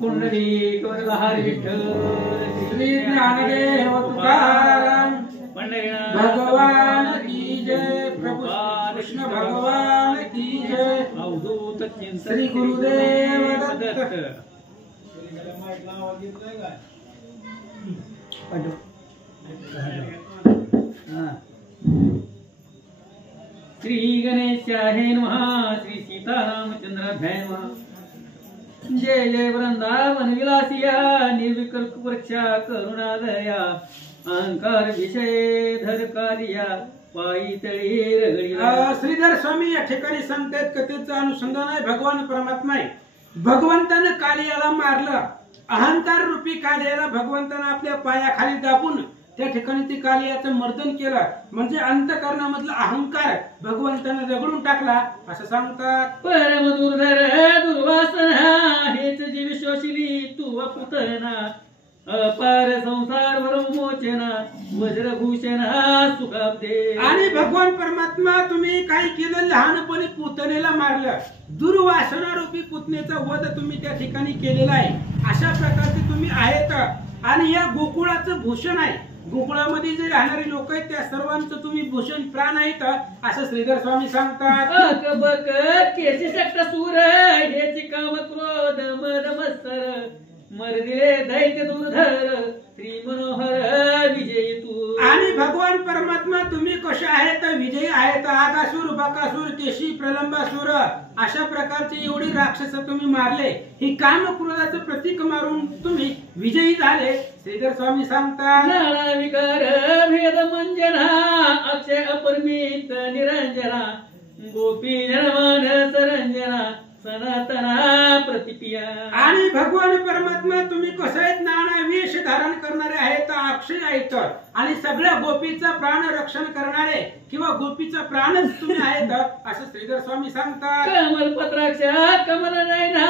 पुंडलिक वरदारी विठ्ठल श्री ज्ञानदेव तुकाराम भगवान की जय। प्रभु कृष्ण भगवान की जय। अवधूत श्री गुरुदेव दत्त। श्री गणेशाय नमः। श्री सीतारामचंद्राभ्याय नमः। जय जय वृंदावन विलासिया निर्विकल्प वृक्षा करुणालया अहंकार विषय धर कालिया पायी तळी रगडिला। श्रीधर स्वामी या ठिकाणी सांगतात कथेचं अनुसंधान आहे। भगवान परमात्मा आहे। भगवंतानं कालियाला मारलं। अहंकार रूपी कालियाला भगवंतानं आपल्या पायाखाली दाबून त्या ठिकाणी ती कालियाचं मर्दन केलं। म्हणजे अंतःकरणामधला अहंकार भगवंतानं रगडून टाकला असं सांगतात। परम दुर्धर दुर्वासना हेच जीव शोषिली तू पुतना अपार संसार वरमोचना वज्रभूषणा सुखाब्दे। आणि भगवान परमात्मा तुम्ही काय केलं? लहानपणी पुतनेला मारलं। दुर्वासना रूपी पुतनेचा वध तुम्ही त्या ठिकाणी केलेला आहे। अशा प्रकारचे तुम्ही आहेत आणि या गोकुळाचं भूषण आहे। गोकुळामध्ये जे राहणारे लोक आहेत त्या सर्वांचं तुम्ही भूषण प्राण आहेत असं श्रीधर स्वामी सांगतात। बक केशी सक्ता सूर हेची काम क्रोध मद मत्सर मर्दिले दैत्य दुर्धर श्री मनोहर विजयी तू। आणि भगवान परमात्मा तुम्ही कसे आहेत? विजयी आहेत। आगासूर बकासूर केशी प्रलंबासूर अशा प्रकारचे एवढी राक्षस तुम्ही मारले। ही काम क्रोधाचं प्रतीक मारून तुम्ही विजयी झाले श्रीधर स्वामी सांगतात। नाना विकार भेद मंजना अक्षय अपरिमित निरंजना गोपी जनमान सरंजना सनातना प्रतिपिया। आणि भगवान परमात्मा तुम्ही कसं आहेत? नाना वेश धारण करणारे आहेत, अक्षय आहेत आणि सगळ्या गोपीचं प्राण रक्षण करणारे किंवा गोपीचं प्राणच तुम्ही आहेत असं श्रीधर स्वामी सांगतात। कमल पत्राक्षा कमल नयना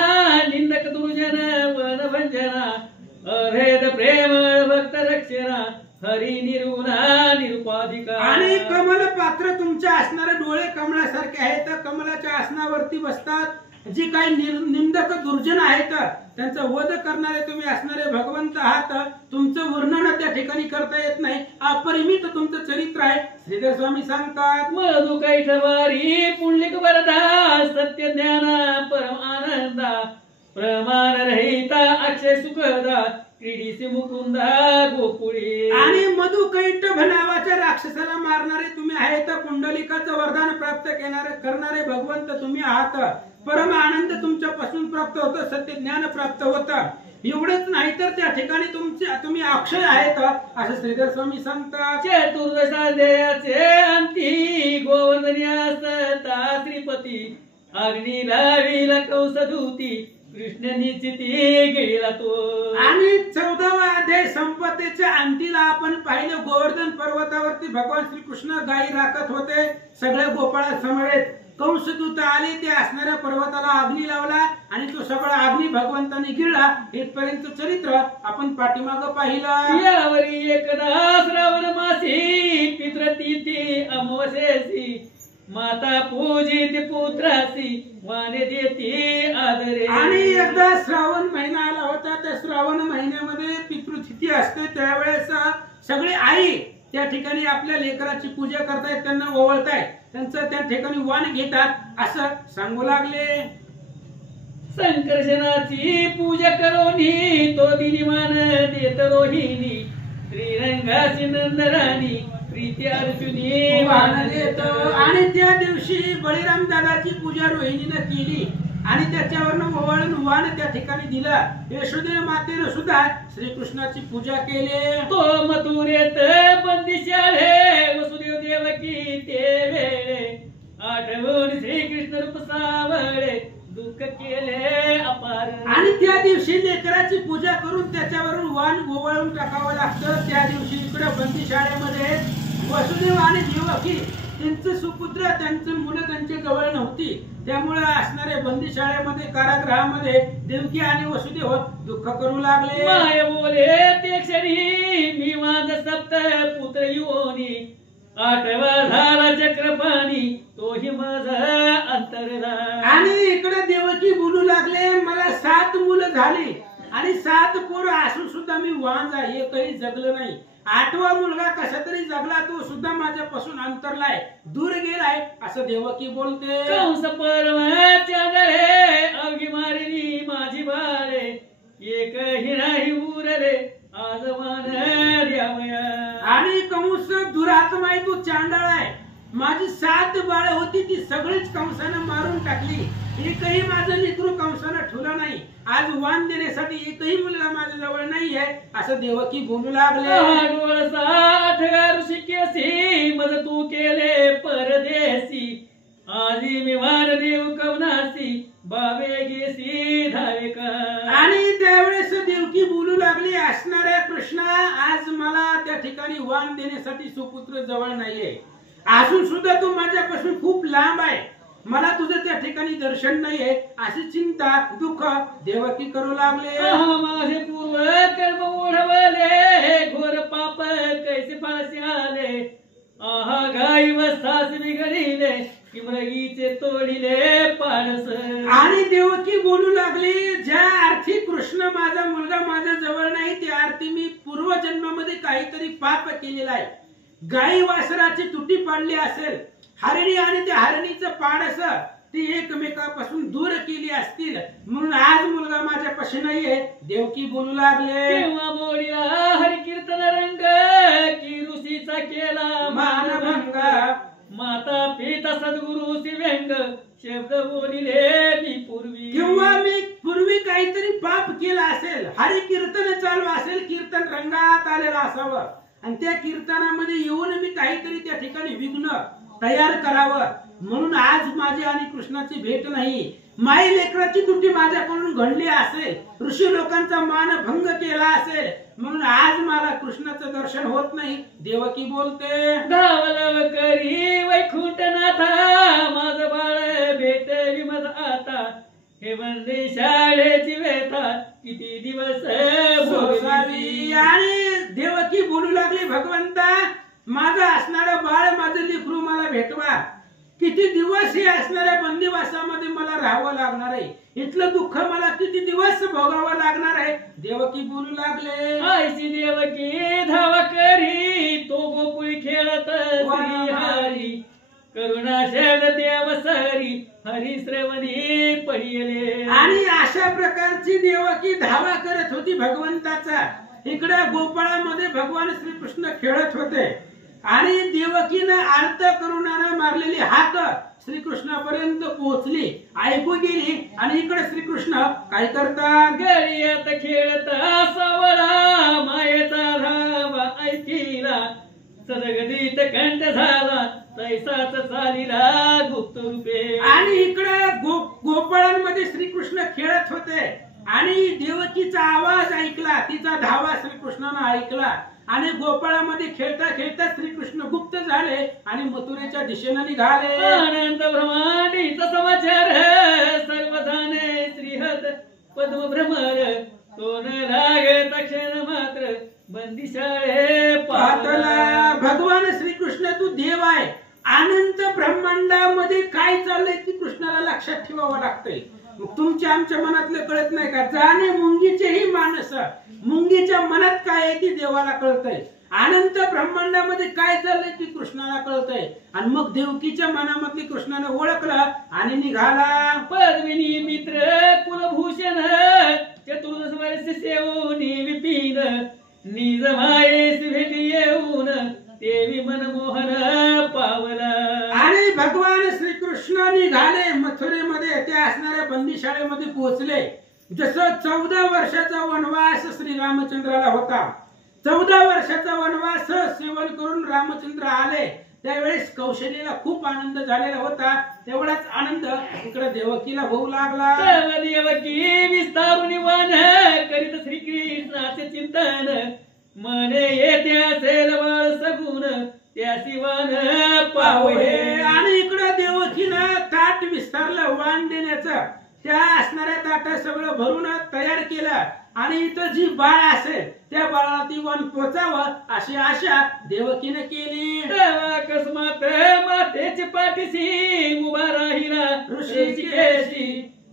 निंदक दुर्जन वनभंजना अभेद प्रेम भक्त रक्षणा हरी निर्गुणा निरुपाधिका। आणि कमल पात्र तुमच्या असणारे डोळे कमळासारखे आहेत। कमलाच्या आसनावरती बसतात जे काही निंदक दुर्जन आहेत त्यांचा वध करणारे तुम्ही असणारे भगवंत आहात। तुमचं वर्णन त्या ठिकाणी करता येत नाही। अपरिमित तुमचं चरित्र आहे श्रीधर स्वामी सांगतात। मधु कैठवारी पुंडलिक वरदा सत्य ज्ञाना परम आनंदा प्रमाण रहिता अक्षय सुखदा क्रीडिसी मुकुंदा गोकुळी। आणि मधुकैटभ नावाच्या राक्षसाला मारणारे तुम्ही आहेत। पुंडलिकाचं वरदान प्राप्त करणारे भगवंत तुम्ही आहात। परम आनंद तुमच्यापासून प्राप्त होतं, सत्य ज्ञान प्राप्त होतं। एवढंच नाही तर त्या ठिकाणी तुम्ही अक्षय आहेत असं श्रीधर स्वामी सांगतात। चतुर्दशाध्यायाचे अंती गोवर्धनी असता श्रीपती अग्नी लाविला कौसधूती कृष्ण निश्चिती गेला तो। आणि 14वा अध्याय संपत्तीच्या अंतीला आपण पाहिलं गोवर्धन पर्वतावरती भगवान श्रीकृष्ण गायी राखत होते सगळ्या गोपाळा समवेत। कंसदूत आले, ते असणाऱ्या पर्वताला अग्नी लावला आणि तो सगळा अग्नी भगवंताने गिळला। इथपर्यंत चरित्र आपण पाठीमागं पाहिलं। यावरी एकदा श्रावण मासी पितृतिथी अमावस्येसी माता पूजित पुत्रासी वाने देती आदरे। आणि एकदा श्रावण महिना आला होता। त्या श्रावण महिन्यामध्ये पितृतिथी असते त्यावेळेस सगळे आई त्या ठिकाणी आपल्या लेकराची पूजा करतायत, त्यांना ओवाळतायत, त्यांचं त्या ठिकाणी वाण घेतात असं सांगू लागले। संकर्षणाची पूजा करोनी तो दिनिमान देत रोहिणी श्रीरंगाची नंदराणी प्रीती अर्जुनी वाण देत। आणि त्या दिवशी बळीराम दादाची पूजा रोहिणीने केली आणि त्याच्यावरनं ओवाळून वाण त्या ठिकाणी दिला। यशोदे मातेने सुद्धा श्रीकृष्णाची पूजा केली। तो मथुरेत बंदिशाळे वसुदेव देवकी ते वेळे आठवून श्रीकृष्ण रूप सावळे दुःख केले अपार। आणि त्या दिवशी लेकराची पूजा करून त्याच्यावरून वाण ओवाळून टाकावं लागतं। त्या दिवशी इकडे बंदिशाळेमध्ये वसुदेव आणि देवकी त्यांचे सुपुत्र त्यांची मुलं त्यांच्या जवळ नव्हती, त्यामुळे असणारे बंदिशाळेमध्ये कारागृहामध्ये देवकी आणि वसुदेव दुःख करू लागले। माय बोले ते क्षणी मी माझ सप्त पुत्र योनी आठवा झाला चक्रपाणी तोही माझा अंतरला। आणि इकडे देवकी बोलू लागले मला 7 झाली आणि 7 पोरं असून सुद्धा मी वांजा एकही जगलं नाही. 8वा मुलगा कसा तरी जगला, तो सुद्धा माझ्यापासून अंतरलाय, दूर गेलाय असं देवकी बोलते. कंस परमाच्या गळे अवघी मारिनी माझी बाळे, एकही नाही उरले आज मान द्यावया. आणि कंस दुरात्मा आहे, तो चांडाळ आहे. माझी 7 बाळ होती, ती सगळीच कंसानं मारून टाकली. एकही माझं लेकरू कंसानं ठेवलं नाही. आज वाण देण्यासाठी एकही मुलगा माझ्या जवळ नाहीये असं देवकी बोलू लागले. ऋषिकेशी मज तू केले परदेशी, आजी मी वाण देव कवनासी बावे गेसी धावे का. आणि त्यावेळेस देवकी बोलू लागली, असणाऱ्या कृष्णा, आज मला त्या ठिकाणी वाण देण्यासाठी सुपुत्र जवळ नाहीये. असून सुद्धा तू माझ्यापासून खूप लांब आहे. मला तुझं त्या ठिकाणी दर्शन नाहीये अशी चिंता दुःख देवकी करू लागले. माझे पूर्व कर्म ओढवले, घोर पाप कैसे फाशी आले. आहा गाई वस्तास बिघडिले, किमरगीचे तोडिले पारस. आणि देवकी बोलू लागली, ज्या अर्थी कृष्ण माझा मुलगा माझ्या जवळ नाही, त्या अर्थी मी पूर्वजन्मामध्ये काहीतरी पाप केलेला आहे. गाई वासराची तुटी पाडली असेल, हरणी आणि त्या हरणीचं पाडस ती एकमेकापासून दूर केली असतील, म्हणून आज मुलगा माझ्यापाशी नाहीये. देवकी बोलू लागले. तेव्हा बोलिला हरिकीर्तन रंग, की ऋषीचा केला मानभंग. माता पिता सद्गुरु व्यंग, शब्द बोलिले मी पूर्वी. किंवा मी पूर्वी काहीतरी पाप केलं असेल, हरी कीर्तन चालू असेल, कीर्तन रंगात आलेलं असावं आणि त्या कीर्तनामध्ये येऊन मी काहीतरी त्या ठिकाणी विघ्न तयार करावं, म्हणून आज माझी आणि कृष्णाची भेट नाही. माई लेकराची तुटी माझ्याकडून घडली असेल, ऋषी लोकांचा मान भंग केला असेल, म्हणून आज मला कृष्णाचं दर्शन होत नाही. देवकी बोलते. धावलव करी वैकुंठनाथा, माझ बाळ भेट विमज आता. हे वंदे शाळेची व्यथा, किती दिवस सोसावी. आणि देवकी बोलू लागली, भगवंता, माझं असणारं बाळ, माझं लेकरू मला भेटवा. किती दिवस हे असणाऱ्या बंदिवासामध्ये मला राहावं लागणार आहे, इथलं दुःख मला किती दिवस भोगावं लागणार आहे. देवकी बोलू लागले. आयशी देवकी धावा करी, तो गोकुळी खेळत हरी. करुणा शब्द अवसरी, हरी श्रवणी पडिले. आणि अशा प्रकारची देवकी धावा करत होती भगवंताचा. इकडे गोपाळामध्ये भगवान श्रीकृष्ण खेळत होते आणि देवकीनं आर्त करुणानं मारलेली हाक श्रीकृष्णापर्यंत पोहोचली, ऐकू गेली. आणि इकडे श्रीकृष्ण काय करतात, गळ्यात खेळता सावळा, मायेचा धावा ऐकिला. सदगदीत कंठ झाला, तैसाच चालिला गुप्त रूपे. आणि इकडे गोपाळांमध्ये श्रीकृष्ण खेळत होते आणि देवकीचा आवाज ऐकला, तिचा धावा श्रीकृष्णानं ऐकला. आणि गोपाळामध्ये खेळता खेळता श्रीकृष्ण गुप्त झाले आणि मथुरेच्या दिशेने निघाले. आनंद ब्रह्मांडीचा समाचार सर्वजण श्रीहत पद्म भ्रमर, तो न लागत क्षण मात्र बंदिशाळे पातला. भगवान श्रीकृष्ण तू देव आहे, अनंत ब्रह्मांडामध्ये काय चाललंय ती कृष्णाला लक्षात ठेवावं लागतंय. तुमच्या आमच्या मनातलं कळत नाही का? जाणे मुंगीचेही मानस, मुंगीच्या मनात काय आहे ती देवाला कळतंय. अनंत ब्रह्मांडामध्ये काय चाललंय ती कृष्णाला कळतंय. आणि मग देवकीच्या मनामधली कृष्णाने ओळखलं आणि निघाला. पद्मिनी मित्र कुलभूषण, चतुर्दश वर्ष सेवूनी विपिन. निज मायेस भेटी येऊन, देवी मनमोहन पावला. आणि भगवान श्रीकृष्ण निघाले मथुरेमध्ये, त्या असणाऱ्या बंदीशाळेमध्ये पोहोचले. जसं 14 वर्षाचा वनवास श्रीरामचंद्राला होता, 14 वर्षाचा वनवास सेवन करून रामचंद्र आले. त्यावेळेस कौशल्यला खूप आनंद झालेला होता. तेवढाच आनंद इकडे देवकीला होऊ लागला. देवकी विस्तारून वन करीत श्रीकृष्णाचे चिंतन. मने येते असेल बाळ सगुण, त्यासी वन पावे. आणि इकडे देवकीनं ताट विस्तारलं वाण देण्याचं. त्या असणाऱ्या ताटात सगळं भरून तयार केलं आणि इथं जी बाळ असेल त्या बाळाला ती वन पोचावं अशी आशा देवकीने केली. अकस्मात मातेची पाठीशी उभा राहिला ऋषिकेशी.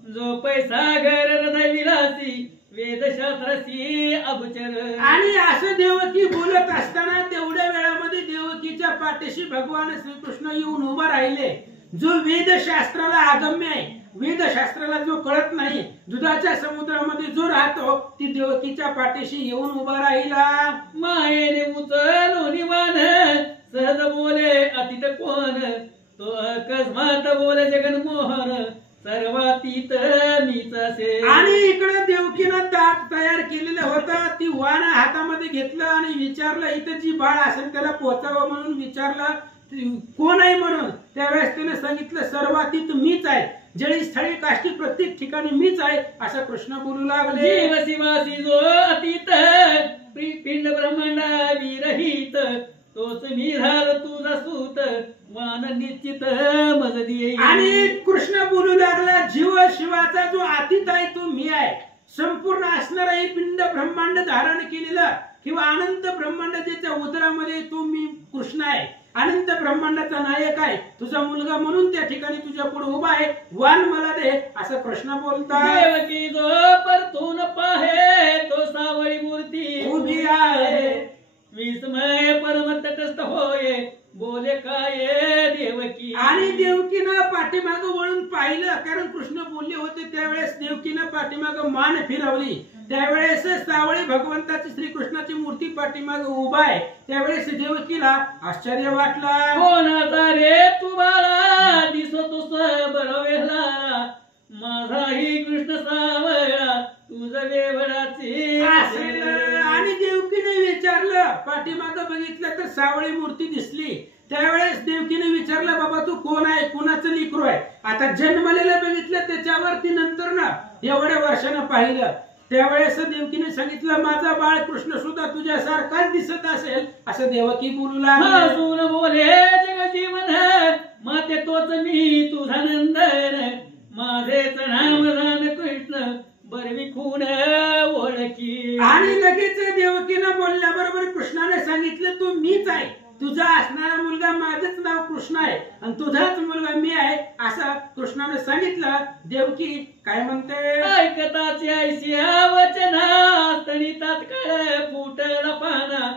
जो पैसा घर हृदय विलासी वेदशास्त्रासी अगोचर. आणि असं देवकी बोलत असताना तेवढ्या वेळामध्ये देवकीच्या पाठीशी भगवान श्रीकृष्ण येऊन उभा राहिले. जो वेदशास्त्राला अगम्य आहे, वेदशास्त्राला जो कळत नाही, दुधाच्या समुद्रामध्ये जो राहतो, ती देवकीच्या पाठीशी येऊन उभा राहिला. मायेने उचलून मान सहज बोले अतीत कोण, तो अकस्मात बोले जगनमोहन सर्वातीत मीच असे. आणि इकडे देवकीनं ताट तयार केलेलं होतं, ती वाण हातामध्ये घेतलं आणि विचारलं, इथं जी बाळ असेल त्याला पोचावं म्हणून विचारलं, कोण आहे म्हणून. त्यावेळेस त्याने सांगितलं, सर्वातीत मीच आहे, जळी स्थळी काष्टी प्रत्येक ठिकाणी मीच आहे, असं कृष्ण बोलू लागले. जीवसी वासी जो अतीत पिंड ब्रह्मांडा विरहित, तोच मी झाल तुझा सूत वान निश्चित मज दिये. आणि कृष्ण बोलू लागला, जीव शिवाचा जो अतीत आहे तो मी आहे. संपूर्ण असणारा हे पिंड ब्रह्मांड धारण केलेलं किंवा अनंत ब्रह्मांड ज्याच्या उदरामध्ये तो मी कृष्ण आहे, अनंत ब्रह्मांडाचा नायक आहे. तुझा मुलगा म्हणून त्या ठिकाणी तुझ्या पुढे उभा आहे, वाण मला दे, असं कृष्ण बोलतात. देवकी जो परतून पाहे तो सावळी मूर्ती उभी आहे. विस्मय परम तटस्थ होय बोले काय देवकी. आणि देवकीनं पाठीमागं वळून पाहिलं, कारण कृष्ण बोलले होते. त्यावेळेस देवकीनं पाठीमागं मान फिरवली. त्यावेळेस सावळी भगवंताची श्रीकृष्णाची मूर्ती पाठीमागं उभा आहे. त्यावेळेस देवकीला आश्चर्य वाटला. कोणाचा रे तू बाळा दिसतोस बरं वेळा, माझाही कृष्ण सावळा तुझ वेवळाची असेल. आणि देवकीने विचारलं, पाठीमागं बघितलं तर सावळी मूर्ती दिसली. त्यावेळेस देवकीने विचारलं, बाबा तू कोण आहे, कोणाचं लेकरू आहे. आता जन्मलेलं बघितलं, त्याच्यावरती नंतर ना एवढ्या वर्षानं पाहिलं. त्यावेळेस देवकीने सांगितलं, माझा बाळ कृष्ण सुद्धा तुझ्यासारखाच दिसत असेल, असं देवकी बोलू लागली. बोले जग जीवन माते तोच मी तुझा नंदन, माझेच नाम रान कृष्ण बरवी खून ओळखी. आणि लगेच देवकीनं बोलल्याबरोबर कृष्णाने सांगितलं, तू मीच आहे, तुझा असणारा मुलगा माझंच नाव कृष्ण आहे आणि तुझाच मुलगा मी आहे, असं कृष्णाने सांगितलं. देवकी काय म्हणते, ऐकताची ऐशिया वचना तणी तात्काळ फुटला पाना,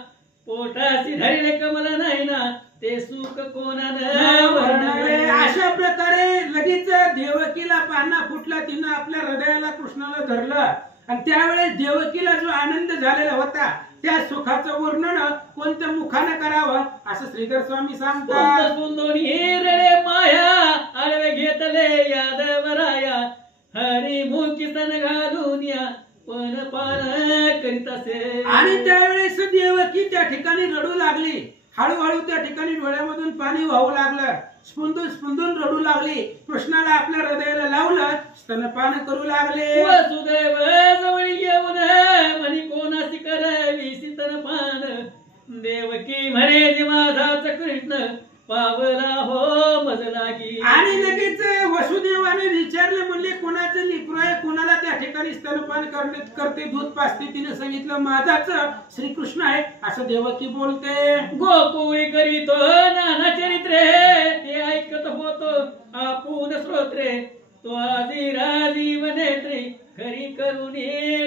पोटाशी धरले कमल नाही ना ते सुख कोणानं वर्णवे. अशा प्रकारे लगेच देवकीला पाना फुटला. तिनं आपल्या हृदयाला कृष्णाला धरलं आणि त्यावेळेस देवकीला जो आनंद झालेला होता, त्या सुखाचं वर्णन कोणत्या मुखाने करावं असं श्रीधर स्वामी सांगतात. रडे माया आडवे घेतले यादवराया, हरी मुखी सन घालून या पण पान करीत असे. आणि त्यावेळेस देवकी त्या ठिकाणी रडू लागली. हळूहळू त्या ठिकाणी डोळ्यामधून पाणी वाहू लागलं. स्पुंदून स्पुंदून रडू लागली. कृष्णाला आपल्या हृदयाला लावलं, स्तनपान करू लागले. वसुदेव जवळ येऊन म्हणी कोणाशी करावी स्तनपान, देवकी म्हणे माझाच कृष्ण पावला हो मज लागी. आणि लगेच वसुदेवाने विचारले, म्हणले कोणाचं लेकरू आहे, कोणाला त्या ठिकाणी स्तनपान करते दूध पाजते. तिने सांगितलं, माझाच श्रीकृष्ण आहे, असं देवकी बोलते. गोकुळी करीतो नाना चरित्रे, ते ऐकत होतो आपून श्रोत्रे, तो आजी राजीव नेत्री खरी करून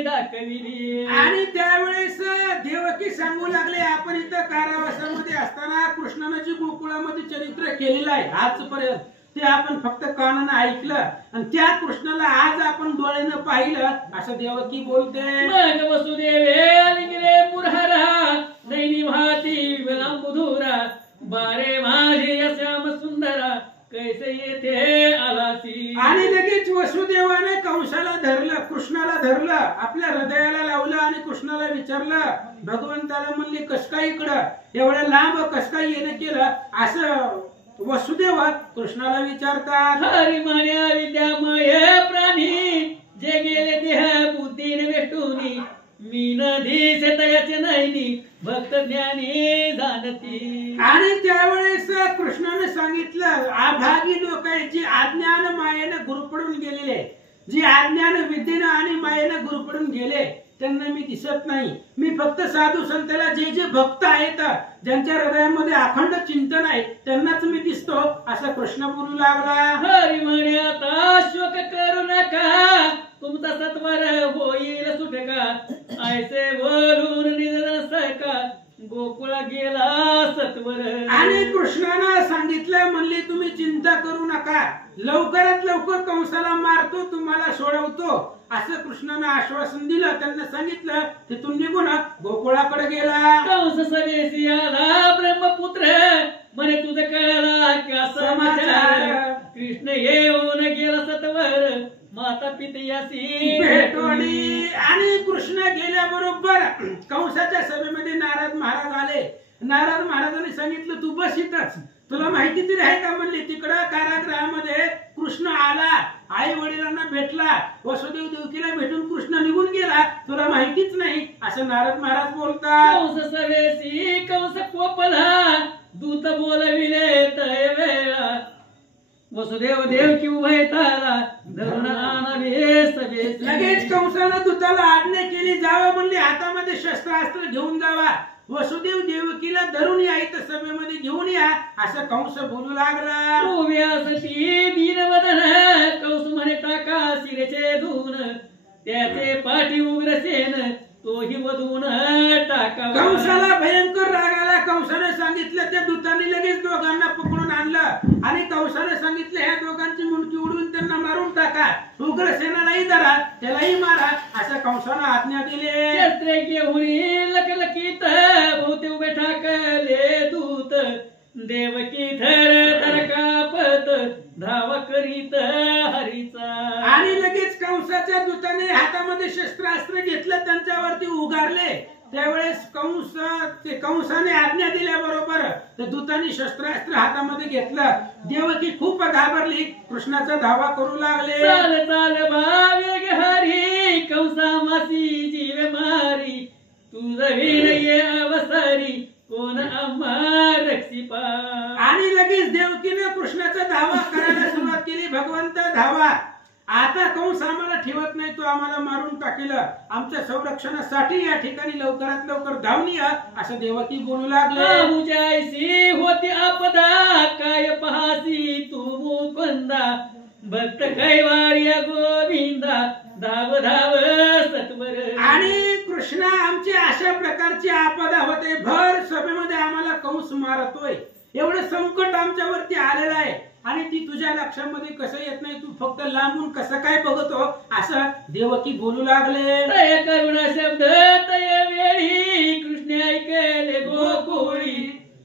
दाखविली. आणि त्यावेळेस देवकी सांगू लागले, आपण इथं कारावासामध्ये असताना कृष्णानं जी गोकुळामध्ये चरित्र केलेलं आहे आजपर्यंत, ते आपण फक्त कानानं ऐकलं आणि त्या कृष्णाला आज आपण डोळ्यानं पाहिलं, असं देवकी बोलते. मग वसुदेवे लिंगरे मुरहरा नैनी भाती विलांबुधुरा, बारे माझे श्याम सुंदरा कैसे येथे आलासी. आणि लगेच वसुदेवाने कंसाला धरलं, कृष्णाला धरलं, आपल्या हृदयाला लावलं आणि कृष्णाला विचारलं, भगवंताला म्हणले कस काय इकडं एवढ्या लांब कस काय येणं केलं, असं वसुदेव कृष्णाला विचारतात. हरी मान्या विद्यामय प्राणी जे गेले देह बुद्धीने वेटूनी, मी नधी शेतयाचे नाही भक्त ज्ञानी जाणती. आणि त्यावेळेस कृष्णाने सांगितलं, अभागी लोक आहेत जी अज्ञान मायेने गुरफडून गेलेले, जी अज्ञान विद्येनं आणि मायेने गुरफडून गेले, त्यांना मी दिसत नाही. मी फक्त साधू संताला जे जे भक्त आहेत ज्यांच्या हृदयामध्ये अखंड चिंतन आहे त्यांनाच मी दिसतो असं कृष्ण बोलू लागला. हरी म्हणे आता शोक करू नका, तुमचा सत्वर होईल सुटका, ऐसे बोलून निधन सका, गोकुळा गेला सत्वर. आणि कृष्णानं सांगितलं म्हणले तुम्ही चिंता करू नका, लवकरात लवकर कंसाला मारतो, तुम्हाला सोडवतो असं कृष्णानं आश्वासन दिलं. त्यांना सांगितलं तिथून निघून गोकुळाकडे गेला. कंस सवेसी आला ब्रह्मपुत्र, म्हणे तुझं कळला का समाचार, कृष्ण येऊन गेला सत्वर, माता पितयासी भेटवणी. आणि कृष्ण गेल्याबरोबर कंसाच्या सभेमध्ये नारद महाराज आले. नारद महाराजांनी सांगितलं तू बस इथंच, तुला माहिती तरी आहे का म्हणले तिकडं कारागृहामध्ये कृष्ण आला, आई वडिलांना भेटला, वसुदेव देवकीला भेटून कृष्ण निघून गेला, तुला माहितीच नाही असं नारद महाराज बोलतात. कंस सवेसी कंस कोपला, दूत बोलविले तय वेळा, वसुदेव देवकी उभय तारा, धरून आणावे सवेसी. लगेच कंसानं दूताला आज्ञा केली जावं म्हणले, हातामध्ये शस्त्रास्त्र घेऊन जावा, वसुदेव देवकीला धरून या, इथं सभेमध्ये घेऊन या असं कंस बोलू लागला. व्यासती दीनवदन, कंस म्हणे टाका शिरेचे धून, त्याचे पाठी उग्रसेन तोही वधून टाका. कंसाला भयंकर राग आला. कंसाने सांगितलं त्या दूतांनी लगेच दोघांना पकडून आणलं आणि कंसाने सांगितलं ह्या दोघांची मुंडकी उडवून त्यांना मारून टाका, उग्रसेनालाही धरा, त्यालाही मारा असं कंसाने आज्ञा दिली. शस्त्रे घेऊन लकलकीत भोवते उभे ठाकले दूत, देवकी धर कापत धावा करीत हरीचा. आणि लगेच कंसाच्या दूताने हातामध्ये शस्त्रास्त्र घेतलं, त्यांच्यावरती उगारले. त्यावेळेस कंसाने आज्ञा दिल्याबरोबर त्या दूतांनी शस्त्रास्त्र हातामध्ये घेतलं. देवकी खूप घाबरली, कृष्णाचा धावा करू लागले. चाल चाल भावेग हरी, कंसामासी जीव मारी, तुझ वीर ये अवसरी, कोण आम्हा रक्षिपा. आणि लगेच देवकीने कृष्णाचा धावा करायला सुरुवात केली. भगवंत धावा, आता कंस आम्हाला ठेवत नाही, तो आम्हाला मारून टाकेल, आमच्या संरक्षणासाठी या ठिकाणी लवकरात लवकर धावून या असं देवकी बोलू लागले. मुजायसी होती आपदा, काय पहासी तू मुकुंदा, भक्त कैवार्य गोविंदा, धाव धाव सत्वर. आणि कृष्णा आमची अशा प्रकारची आपदा होते, भर सभेमध्ये आम्हाला कंस मारतोय, एवढं संकट आमच्यावरती आलेलं आहे आणि ती तुझ्या लक्षामध्ये कसं येत नाही, तू फक्त लांबून कसं काय बघतो असं देवकी बोलू लागले. तय करुणा शब्द तय वेळी, कृष्ण ऐकले गोकुळी,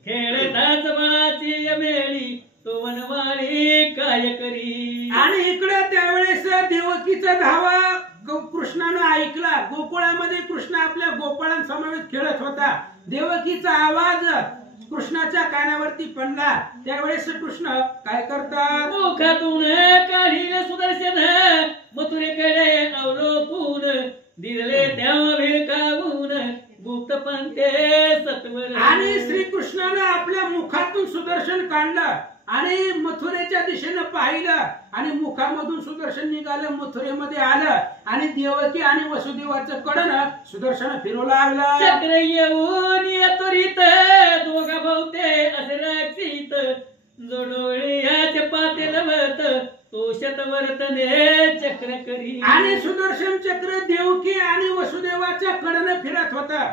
खेळताच बळाची मेळी, तो वनमाळी काय करी. आणि इकडे त्यावेळेस देवकीचा धावा कृष्णानं ऐकला. गोकुळामध्ये कृष्ण आपल्या गोपाळांसमवेत खेळत होता. देवकीचा आवाज कृष्णाच्या कानावरती पडला. त्यावेळेस कृष्ण काय करतात, मुखातून काढील सुदर्शन, मथुरेकडे अवलोकून, दिले तेव्हा भिरकावून, गुप्त पंथे सत्वर. आणि श्रीकृष्णानं आपल्या मुखातून सुदर्शन काढलं आणि मथुरेच्या दिशेनं पाहिलं आणि मुखामधून सुदर्शन निघालं, मथुरेमध्ये आलं आणि देवकी आणि वसुदेवाचं कडनं सुदर्शन फिरू लागलं. चक्र येऊन येतोरीत, दोघा भोवते असे रक्षित, जोडोळी याचे पाते लवत, तो शतवर्तने चक्र करी. आणि सुदर्शन चक्र देवकी आणि वसुदेवाच्या कडनं फिरत होतं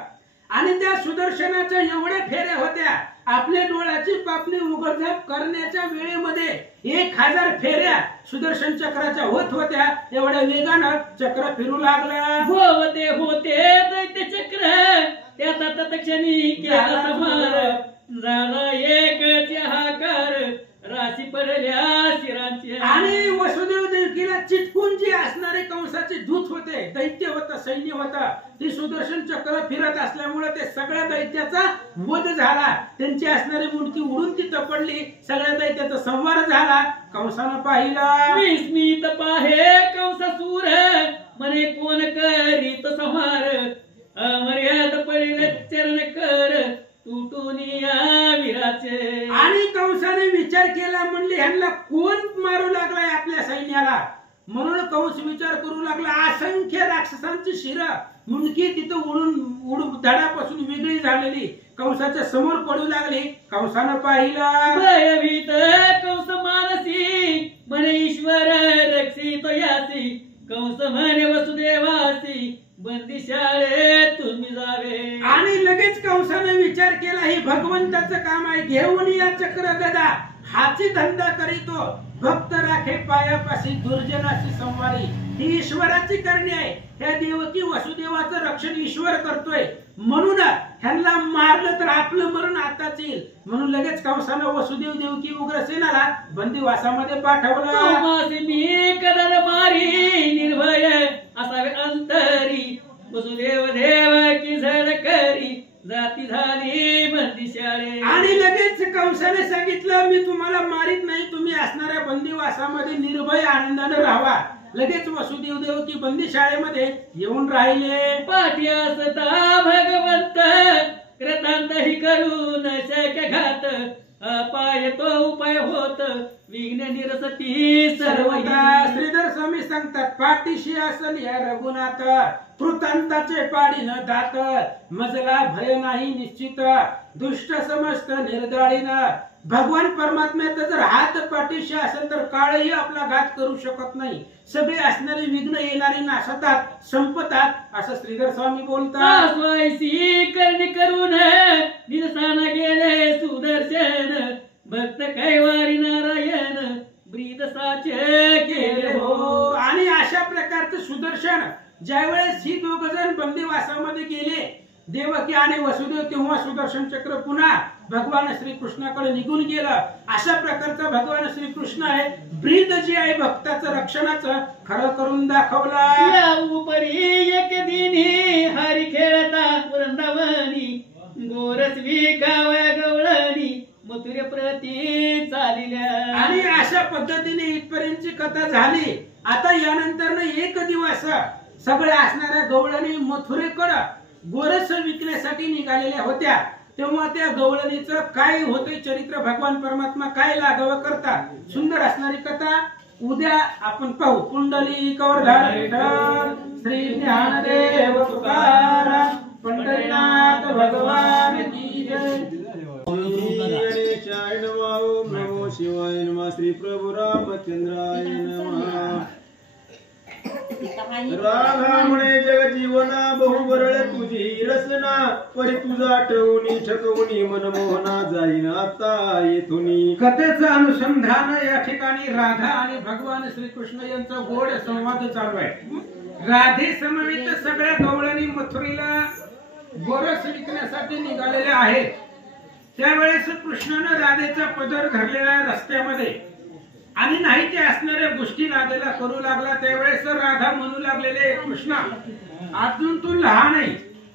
आणि त्या सुदर्शनाच्या एवढ्या फेऱ्या होत्या, आपल्या डोळ्याची पापणी उघडझाप करण्याच्या वेळेमध्ये 1000 फेऱ्या सुदर्शन चक्राच्या होत होत्या. एवढ्या वेगानं चक्र फिरू लागलं. होते होते दैत्य चक्र, त्याचा तत्क्षणी केला समार, झाला एक हाकार, राशी पडल्या शिरांची. आणि वसुदेव देवकीला चिटकून जे असणारे कंसाचे दूत होते, दैत्य होतं, सैन्य होतं, ती सुदर्शन चक्र फिरत असल्यामुळे ते सगळ्या दैत्याचा वध झाला. त्यांची असणारी मुंडकी उडून तिथं पडली. सगळ्या दैत्याचा संहार झाला. कंसानं पाहिला. विस्मित पाहे कंसासूर, म्हणे कोण करीत संहार, अमर्याद पडिल चरण कर, तुटून या वीराचे. आणि कंसाने विचार केला, म्हणले ह्यांना कोण मारू लागलाय आपल्या सैन्याला. म्हणून कंस विचार करू लागला. असंख्य राक्षसांची शिरं मुंडकी तिथं उडून धडापासून वेगळी झालेली कंसाच्या समोर पडू लागली. कंसानं पाहिलं. भयभीत कंस मानसी म्हणे ईश्वर रक्षित यासी. कंस म्हणे वसुदेवासी बंदी शाळेतून मी जावे. आणि लगेच कंसाने विचार केला ही भगवंताचं काम आहे. घेऊन या चक्र गदा हाची धंदा करीतो. भक्त राखे पायापाशी दुर्जनाची संवारी. ही ईश्वराची करणी आहे. ह्या देवकी वसुदेवाचं रक्षण ईश्वर करतोय. म्हणून ह्यांना मारलं तर आपलं मरण आताच येईल. म्हणून लगेच कंसानं वसुदेव देवकी उग्रसेनाला बंदिवासामध्ये पाठवलं. मी कदर मारी निर्भय असावे अंतरी. वसुदेव देव की झड करी जाती झाली बंदी शाळे. आणि लगेच कंसाने सांगितलं मी तुम्हाला मारित नाही. तुम्ही असणाऱ्या बंदिवासामध्ये निर्भय आनंदाने राहावा. लगेच वसुदेव देवकी बंदी शाळेमध्ये येऊन राहिले. पाठी असता भगवंत कृतांत ही करून शक्य घात. अपाय तो उपाय होत विघ्न निरसती सर्वदा. श्रीधर स्वामी सांगतात पाठीशी असल या रघुनाथ. कृतांताचे पाडी न दात. मजला भय नाही निश्चित. दुष्ट समस्त निर्दाळीन. भगवान परमात्म्याचा जर हात पाठीशी असेल तर काळही आपला घात करू शकत नाही. सगळे असणारे विघ्न येणारे नाशतात संपतात असं श्रीधर स्वामी बोलतात. करणी करून निरसान गेले सुदर्शन. भक्त कैवारी नारायण ब्रीदसाचे केले हो. आणि अशा प्रकारचं सुदर्शन ज्यावेळेस ही दोघ जण बंदिवासामध्ये गेले देवकी आणि वसुदेव तेव्हा सुदर्शन चक्र पुन्हा भगवान श्रीकृष्णाकडे निघून गेलं. अशा प्रकारचा भगवान श्रीकृष्ण आहे. ब्रीद जे आहे भक्ताचं रक्षणाचं खरं करून दाखवला. या उपरी एक दिनी हरी खेळता वृंदावनी. गोरस विकाव्या गवळणी मथुरे प्रती चालिल्या. आणि अशा पद्धतीने इथपर्यंतची कथा झाली. आता यानंतर एक दिवस सगळ्या असणाऱ्या गवळणी मथुरेकडं गोरस विकण्यासाठी निघालेल्या होत्या. तेव्हा त्या गवळणीचं काय होते चरित्र भगवान परमात्मा काय लाघव करतात. सुंदर असणारी कथा उद्या आपण पाहू. कुंडली कवरधार विठ्ठल श्री ज्ञानदेव तुकाराम पंढरीनाथ भगवान की जय. ओम नमो शिवाय नमः. श्री प्रभु रामचंद्राय नमः. राधा म्हणे जग जीवना बहुबरळ तुझी रसना. परी तुझा ठेवणी ठकवणी मनमोहना जाईन आता येथुनी. कथेचं अनुसंधान या ठिकाणी राधा आणि भगवान श्रीकृष्ण यांचा गोड संवाद चालू आहे. राधे समवेत सगळ्या गवळणी मथुरेला गोरस विकण्यासाठी निघालेल्या आहेत. त्यावेळेस कृष्णानं राधेचा पदर धरलेला आहे रस्त्यामध्ये आणि नाही ते असणाऱ्या गोष्टी राधेला करू लागला. त्यावेळेस राधा म्हणू लागलेले कृष्णा अजून तू लहान आहे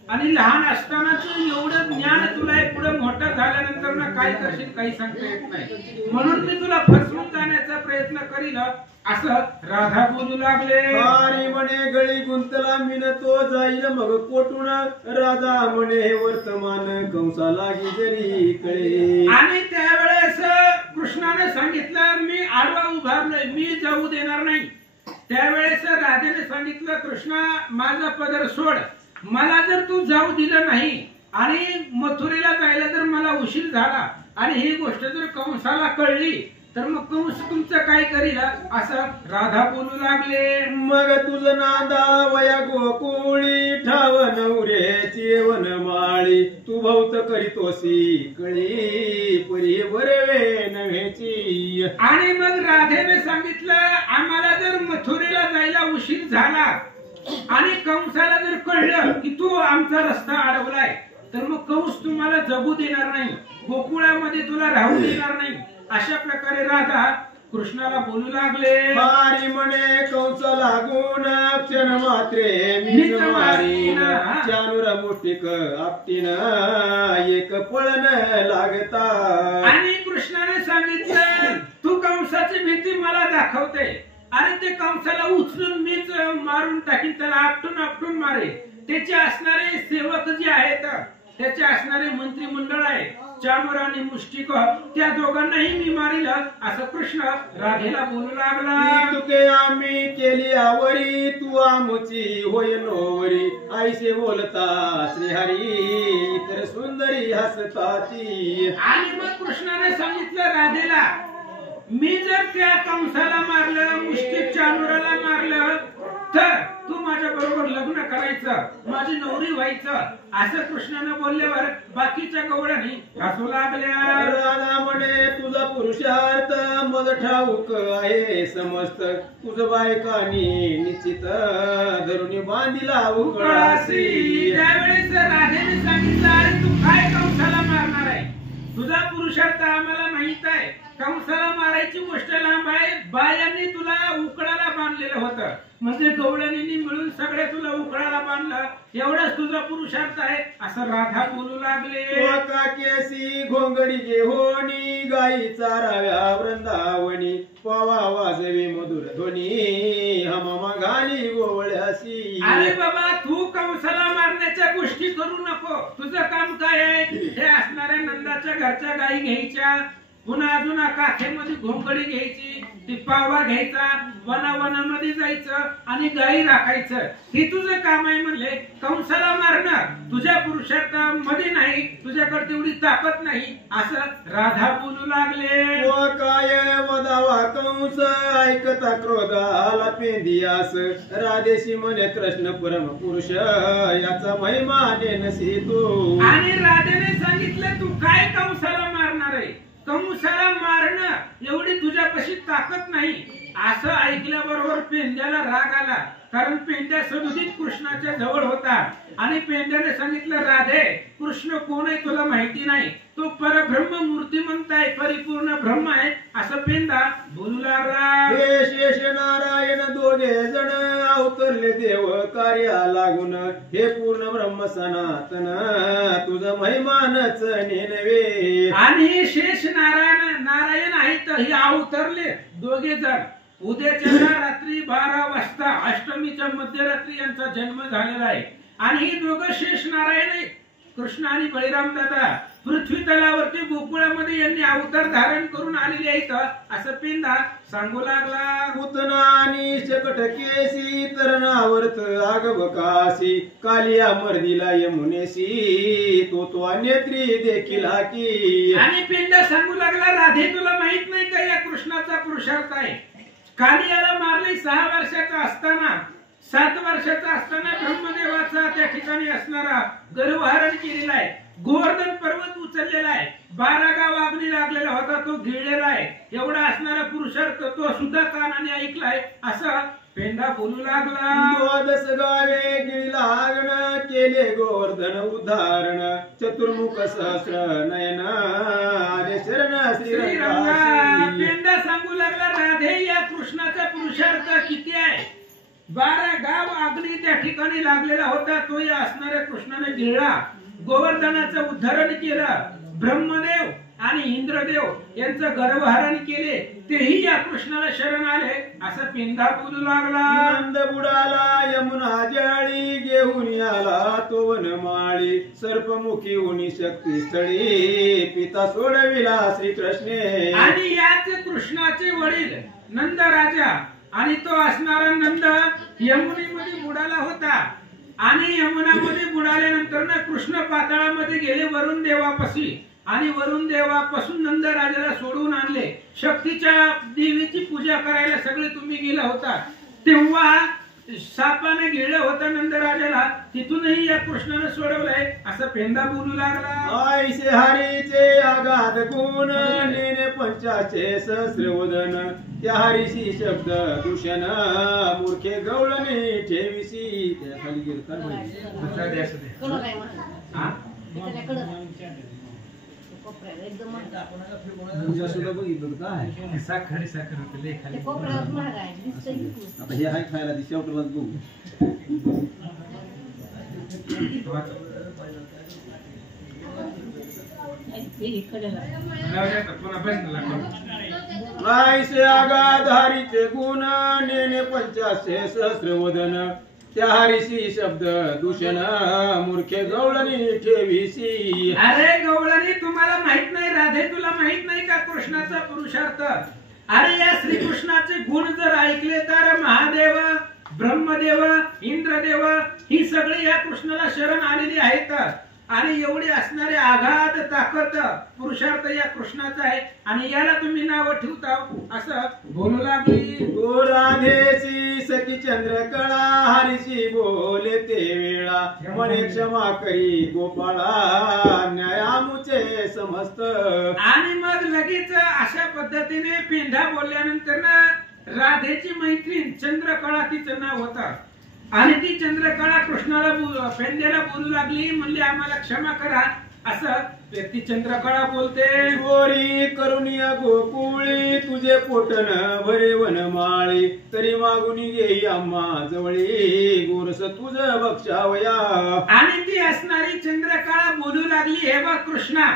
आणि लहान असतानाच एवढं ज्ञान तुला आहे. पुढे मोठा झाल्यानंतर ना काय करशील काही सांगता येत नाही. म्हणून मी तुला फसवून जाण्याचा प्रयत्न करील असं राधा बोलू लागले. हरी म्हणे गळी गुंतला मिन तो जाईल मग कोटून. राधा म्हणे हे वर्तमान कंसा लागी जरी कळे. आणि त्यावेळेस कृष्णाने सांगितलं मी आडवा उभारलोय मी जाऊ देणार नाही. त्यावेळेस राधेने सांगितलं कृष्णा माझा पदर सोड. मला जर तू जाऊ दिलं नाही आणि मथुरेला जायला जर मला उशीर झाला आणि ही गोष्ट जर कंसाला कळली तर मग कंस तुमचं काय करील असं राधा बोलू लागले. मग तुझ नादा वया गोकुळी ठाव नवऱ्याची वनमाळी. तू भौत करीतोसी कळी परी बरवे नव्हेची. आणि मग राधेने सांगितलं आम्हाला जर मथुरेला जायला उशीर झाला आणि कंसाला जर कळलं की तू आमचा रस्ता अडवलाय तर मग कंस तुम्हाला जगू देणार नाही. गोकुळामध्ये तुला राहू देणार नाही. अशा प्रकारे राधा कृष्णाला बोलू लागले. मारी म्हणे कंस लागून क्षण मात्रे मीच मारीन. चानुर मुष्टिक आपटीन एक पळण लागता. आणि कृष्णाने सांगितलं तू कंसाची भीती मला दाखवते. अरे ते कंसाला उचलून मीच मारून टाकीन. त्याला आपटून आपटून मारे. त्याचे असणारे सेवक जे आहेत त्याचे असणारे मंत्रिमंडळ आहे चामर आणि मुष्टिक त्या दोघांनाही मी मारील असं कृष्ण राधेला बोलू लागला. तुके आम्ही केली आवरी तू आमुची होय नोवरी आईसे बोलता श्रीहरी इतर सुंदरी हसता ती. आणि मग कृष्णाने सांगितलं राधेला, मी जर त्या कंसाला मारलं, मुष्टिक चाणुराला मारलं तर तू माझ्या बरोबर लग्न करायचं, माझी नवरी व्हायचं असं कृष्णाने बोलल्यावर बाकीच्या गवळणी हसू लागल्या. राधा म्हणे तुझा पुरुषार्थ मज ठाऊक आहे समस्त तुझ बायकानी निश्चित धरून बांधिला उकळासी. त्यावेळेस राधेने सांगितलं, अरे तू काय कंसाला मारणार आहे? तुझा पुरुषार्थ आम्हाला माहित आहे. कंसाला मारायची गोष्ट लांब आहे, बायांनी तुला उकळाला बांधलेलं होतं, म्हणजे गवळणींनी मिळून सगळे तुला उकळाला बांधलं, एवढाच तुझा पुरुषार्थ आहे असं राधा बोलू लागले. केसी घोंगडी जे होणी गाई चाराव्या वृंदावनी पवा वाजवी मधुर ध्वनी हमामा घाली गोवळ्यासी. अरे बाबा, तू कंसाला मारण्याच्या गोष्टी करू नको. तुझं काम काय आहे? हे असणाऱ्या नंदाच्या घरच्या गायी घ्यायच्या, पुन्हा अजून काखेमध्ये घोंगडी घ्यायची, ती पावा घ्यायचा, वनावनामध्ये जायचं आणि गायी राखायचं, हे तुझं काम आहे. म्हणले कंसाला मारणं तुझ्या पुरुषार्थामध्ये नाही, तुझ्याकडे तेवढी ताकद नाही असं राधा बोलू लागले. व काय वदावा कंस ऐकता क्रोध आला पेंदियास राधेशी म्हणे कृष्ण परम पुरुष याचा महिमा नसी तू. आणि राधेने सांगितलं, तू काय कंसाला मारणार आहे? कंसाला मारणं एवढी तुझ्यापाशी ताकद नाही असं ऐकल्याबरोबर पेंड्याला राग आला, कारण पेंड्या सदुदित कृष्णाच्या जवळ होता. आणि पेंड्याने सांगितलं, राधे कृष्ण कोण आहे तुला माहिती नाही, तो परब्रह्म मूर्तिमंत आहे, परिपूर्ण ब्रह्म आहे असं पेंडा बोलू लागला. हे शेष नारायण दोघे जण अवतरले देव कार्या लागून हे पूर्ण ब्रह्म सनातन तुझं महिमानच नेनवे. आणि शेष नारायण आहेत, हे अवतरले दोघे जण. उद्याच्या रात्री 12 वाजता अष्टमीच्या मध्यरात्री यांचा जन्म झालेला आहे. आणि ही दोघं शेष नारायण आहेत, कृष्ण आणि बळीराम दादा. पृथ्वी तलावरती गोकुळामध्ये यांनी अवतार धारण करून आलेले आहेत असं पेंदा सांगू लागला. पुतना आणि शकट केसी तरणावर्त आगबकासी कालिया मर्दिला यमुनेसी तो अन्यत्री देखील हाकी. आणि पेंदा सांगू लागला, राधे तुला माहित नाही का या कृष्णाचा पुरुषार्थ आहे? कालियाला मारले 6 वर्षाचा असताना, 7 वर्षाचा असताना ब्रह्मदेवाचा त्या ठिकाणी असणारा गर्भहरण केलेला आहे, गोवर्धन पर्वत उचललेला आहे, 12 गाव अग्नी लागलेला होता, तो गिळलेला आहे. एवढा असणारा पुरुषार्थ तो सुद्धा कानाने ऐकलाय असं पेंडा बोलू लागला. 12 गावे गिळलागण केले गोवर्धन उदाहरण चतुर्मुख सहस्र नयन आले शरण श्रीरंगा. पेंडा सांगू लागला, राधे या कृष्णाचा पुरुषार्थ किती आहे? 12 गाव अग्नी त्या ठिकाणी लागलेला होता, तो या असणाऱ्या कृष्णाने गिळला, गोवर्धनाचं उद्धारण केलं, ब्रह्मदेव आणि इंद्रदेव यांचं गर्भहरण केले, तेही या कृष्णाला शरण आले असं पेंदा बोलू लागला. नंद बुडाला यमुना जाळी घेऊन आला तो वनमाळी सर्पमुखी उनी शक्ती स्थळी पिता सोडविला श्रीकृष्णे. आणि याच कृष्णाचे वडील नंद राजा आणि तो असणारा नंद यमुनेमध्ये बुडाला होता. आणि यमुनामध्ये बुडाल्यानंतर ना कृष्ण पाताळामध्ये गेले वरुण देवापाशी, आणि वरुण देवापासून नंद राजाला सोडवून आणले. शक्तीच्या देवीची पूजा करायला सगळे तुम्ही गेला होता, तेव्हा सापाने गिळलं होतं नंद राजाला, तिथूनही या कृष्णाने सोडवलंय असं पेंदा बोलू लागला. आईसे हरीचे आगाध गुण नेने पंचाचे सहस्रवदन त्या हरीशी शब्द दूषण मूर्खे गवळणे ठेविसी. खाली गेलं काय माहिती? पूजा सुद्धा बघितलं काय साखर होते आता हे आहे खायला दिवशी आपल्याला बघू. आईसे आगाध हरीचे गुण नेने पंचाशे सहस्रवदन त्या हरीशी शब्द दूषण मूर्खे गवळणी ठेवीसी. अरे गवळणी, तुम्हाला माहित नाही राधे, तुला माहित नाही का कृष्णाचा पुरुषार्थ? अरे या श्रीकृष्णाचे गुण जर ऐकले तर महादेव, ब्रह्मदेव, इंद्रदेव ही सगळी या कृष्णाला शरण आलेली आहेत. आणि एवढी असणारे आघात ताकद पुरुषार्थ या कृष्णाचा आहे, आणि याला तुम्ही नाव ठेवता असं बोलू लागली. तो राधेची सखी चंद्रकळा हरीशी बोले ते वेळा म्हणे क्षमा करी गोपाळा न्यायामुचे समस्त. आणि मग लगेच अशा पद्धतीने पेंढा बोलल्यानंतर ना राधेची मैत्रीण चंद्रकळा तिचं नाव होतं, आणि ती चंद्रकळा कृष्णाला पेंड्याला बोलू लागली, म्हणली आम्हाला क्षमा करा. असं ती चंद्रकळा बोलते. गोरी करुणिया गोकुळी तुझे पोटन भरे वनमाळी तरी मागून घेई आम्हा जवळी गोरस तुझ बक्षावया. आणि ती असणारी चंद्रकळा बोलू लागली, हे बघ कृष्णा,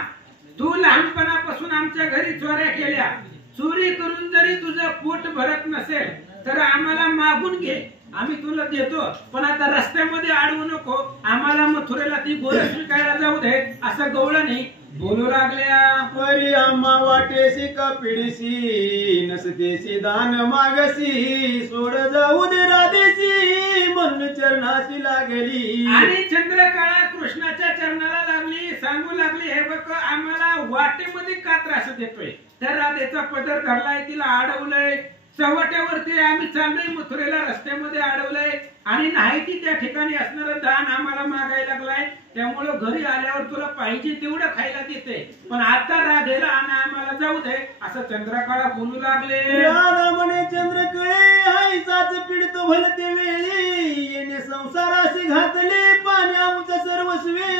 तू लहानपणापासून आमच्या घरी चोऱ्या केल्या, चोरी करून जरी तुझं पोट भरत नसेल तर आम्हाला मागून घे, आम्ही तुला देतो, पण आता रस्त्यामध्ये अडवू नको, आम्हाला मथुरेला ती गोरस विकायला जाऊ दे. असं गवळणी बोलू लागल्या. परी आम्हा वाटेसी का पिढीसी नसतेसी दान मागसी सोड जाऊ दे राधेसी म्हणून चरणाशी लागली. आणि चंद्रकळा कृष्णाच्या चरणाला लागली, सांगू लागली, हे बघ आम्हाला वाटेमध्ये का त्रास देतोय, त्या राधेचा पदर धरलाय, तिला अडवलंय, चव्हाट्यावरती आम्ही चाललोय मथुरेला, रस्त्यामध्ये अडवलंय, आणि नाही ती त्या ठिकाणी असणारं दान आम्हाला मागायला लागलाय, त्यामुळं घरी आल्यावर तुला पाहिजे तेवढं खायला देते, पण आता राधेला आणि आम्हाला जाऊ दे. असं चंद्रकळा बोलू लागले. राधा म्हणे चंद्रकळे हायचाच पीडितो भलते वेळी येणे संसाराशी घातले पाण्यामुचं सर्वस्वे.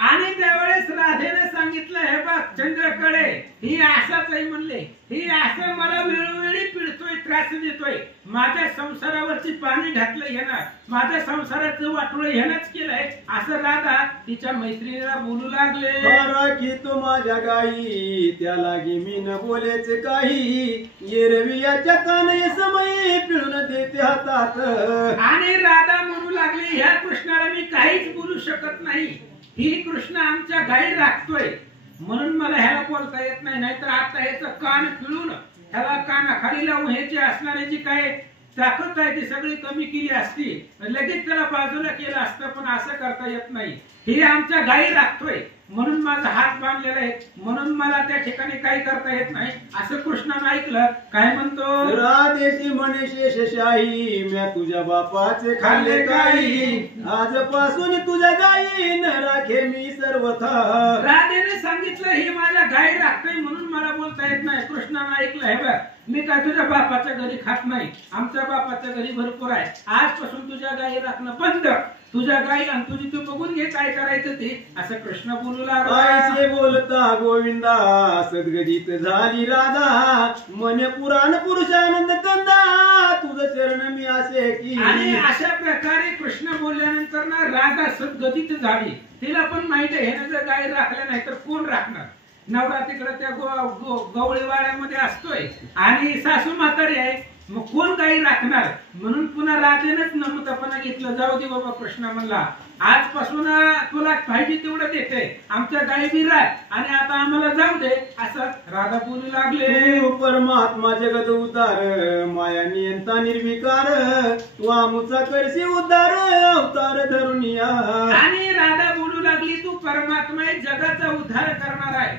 आणि त्यावेळेस राधेने सांगितलं, हे बघ चंद्रकळे, ही असाच आहे म्हणले, ही असं मला वेळोवेळी पिडतोय, त्रास देतोय, माझ्या संसारावरती पाणी घातलं ह्यानं, माझ्या संसाराचं वाटोळं ह्यानंच केलंय. असं राधा तिच्या मैत्रिणीला बोलू लागले. राखी तो माझ्या गाई त्या लागी मी न बोलेच काही येरवियाच्या कानय समयी पिळून देते हातात. आणि राधा म्हणू लागली, ह्या कृष्णाला मी काहीच बोलू शकत नाही, ही कृष्ण आमच्या गाई राखतोय म्हणून मला ह्याला बोलता येत नाही, नाहीतर आता ह्याचं कान पिळून ह्याला कानाखाली लावून ह्याची असणारी जी काय ताकद आहे ती सगळी कमी केली असती, लगेच त्याला बाजूला केलं असतं, पण असं करता येत नाही. हे आमच्या गाई राखतोय म्हणून माझा हात बांधलेला आहे, म्हणून मला त्या ठिकाणी काही करता येत नाही. असं कृष्णानं ऐकलं, काय म्हणतो. राधेची म्हणे शेषशाही म्या तुझ्या बापाचे खाल्ले काही आजपासून तुझ्या गाई न राखे मी सर्वथा. राधेने सांगितलं, ही माझ्या गाई राखतोय म्हणून मला बोलता येत नाही. कृष्णानं ऐकलं, हे बघ मी काय तुझ्या बापाच्या घरी खात नाही, आमच्या बापाच्या घरी भरपूर आहे, आजपासून तुझ्या गाई राखणं बंद, तुझ्या गाई आणि तुझी तू बघून घे काय करायचं ते. असं कृष्ण बोलू लागला. बोलता गोविंदा सद्गदित झाली राधा म्हणे पुराण पुरुषानंद कंदा तुझं चरण मी असे की. आणि अशा प्रकारे कृष्ण बोलल्यानंतर ना राधा सद्गदित झाली. तिला पण माहिती आहे हे जर गाई राखल्या नाही तर कोण राखणार, नवरा तिकडे त्या गवळीवाड्यामध्ये असतोय आणि सासू म्हातारी आहे, मग कोण गाई राखणार, म्हणून पुन्हा राधेनच नमूतपणा घेतलं. जाऊ दे बाबा, कृष्ण म्हणला आजपासून तुला पाहिजे तेवढं देते, आमच्या गाई बी राख आणि आता आम्हाला जाऊ दे. असं राधा बोलू लागले. परमात्मा जगत उतार माया नियंता निर्विकार तू आमुचा करशी उद्धार अवतार धरुनिया. आणि राधा बोलू लागली, तू परमात्मा आहे, जगाचा उद्धार करणार आहे,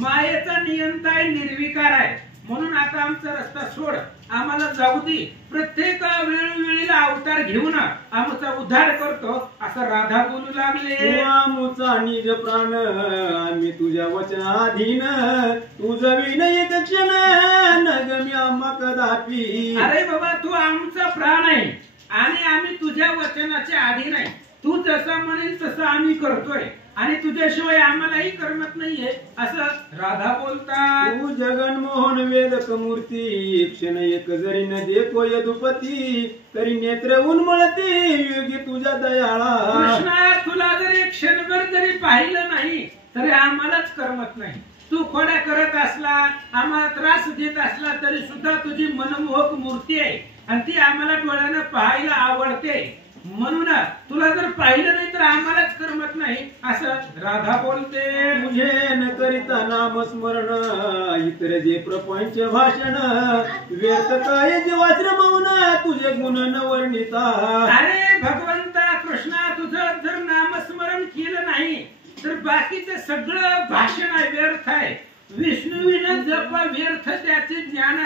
मायेचा नियंता आहे, निर्विकार आहे, म्हणून आता आमचा रस्ता सोड, आम्हाला जाऊ दे. प्रत्येक वेळोवेळीला अवतार घेऊन आमचा उद्धार करतो. असं राधा बोलू लागले. आमुचा निज प्राण आम्ही तुझ्या वचनाधीन तुझं विनय क्षण नगमी आम्हा कदापि. अरे बाबा, तू आमचा प्राण आहे आणि आम्ही तुझ्या वचनाच्या अधीन आहे, तू जसं म्हणेल तसं आम्ही करतोय आणि तुझ्याशिवाय आम्हालाही करमत नाहीये. असं राधा बोलतात. तू जगनमोहन वेदक मूर्ती क्षण एक जरी न देखो यदुपती तरी नेत्र उन्मळती योगी तुझ्या दयाळा. कृष्णा, तुला जरी क्षणभर जरी पाहिलं नाही तरी आम्हालाच करमत नाही. तू खोड्या करत असला, आम्हाला त्रास देत असला तरी सुद्धा तुझी मनमोहक मूर्ती आहे आणि ती आम्हाला डोळ्यानं पाहायला आवडते. म्हणून तुला जर पाहिलं नाही तर आम्हालाच करमत नाही असं राधा बोलते. तुझे न करिता नामस्मरण इतर जे प्रपंच भाषण व्यर्थ काय जीवाच रमवून तुझे गुण न वर्णिता. अरे भगवंता कृष्णा, तुझं जर नामस्मरण केलं नाही तर बाकीचं सगळं भाषण आहे व्यर्थ आहे. विष्णूविन जप व्यर्थ त्याचे ज्ञान.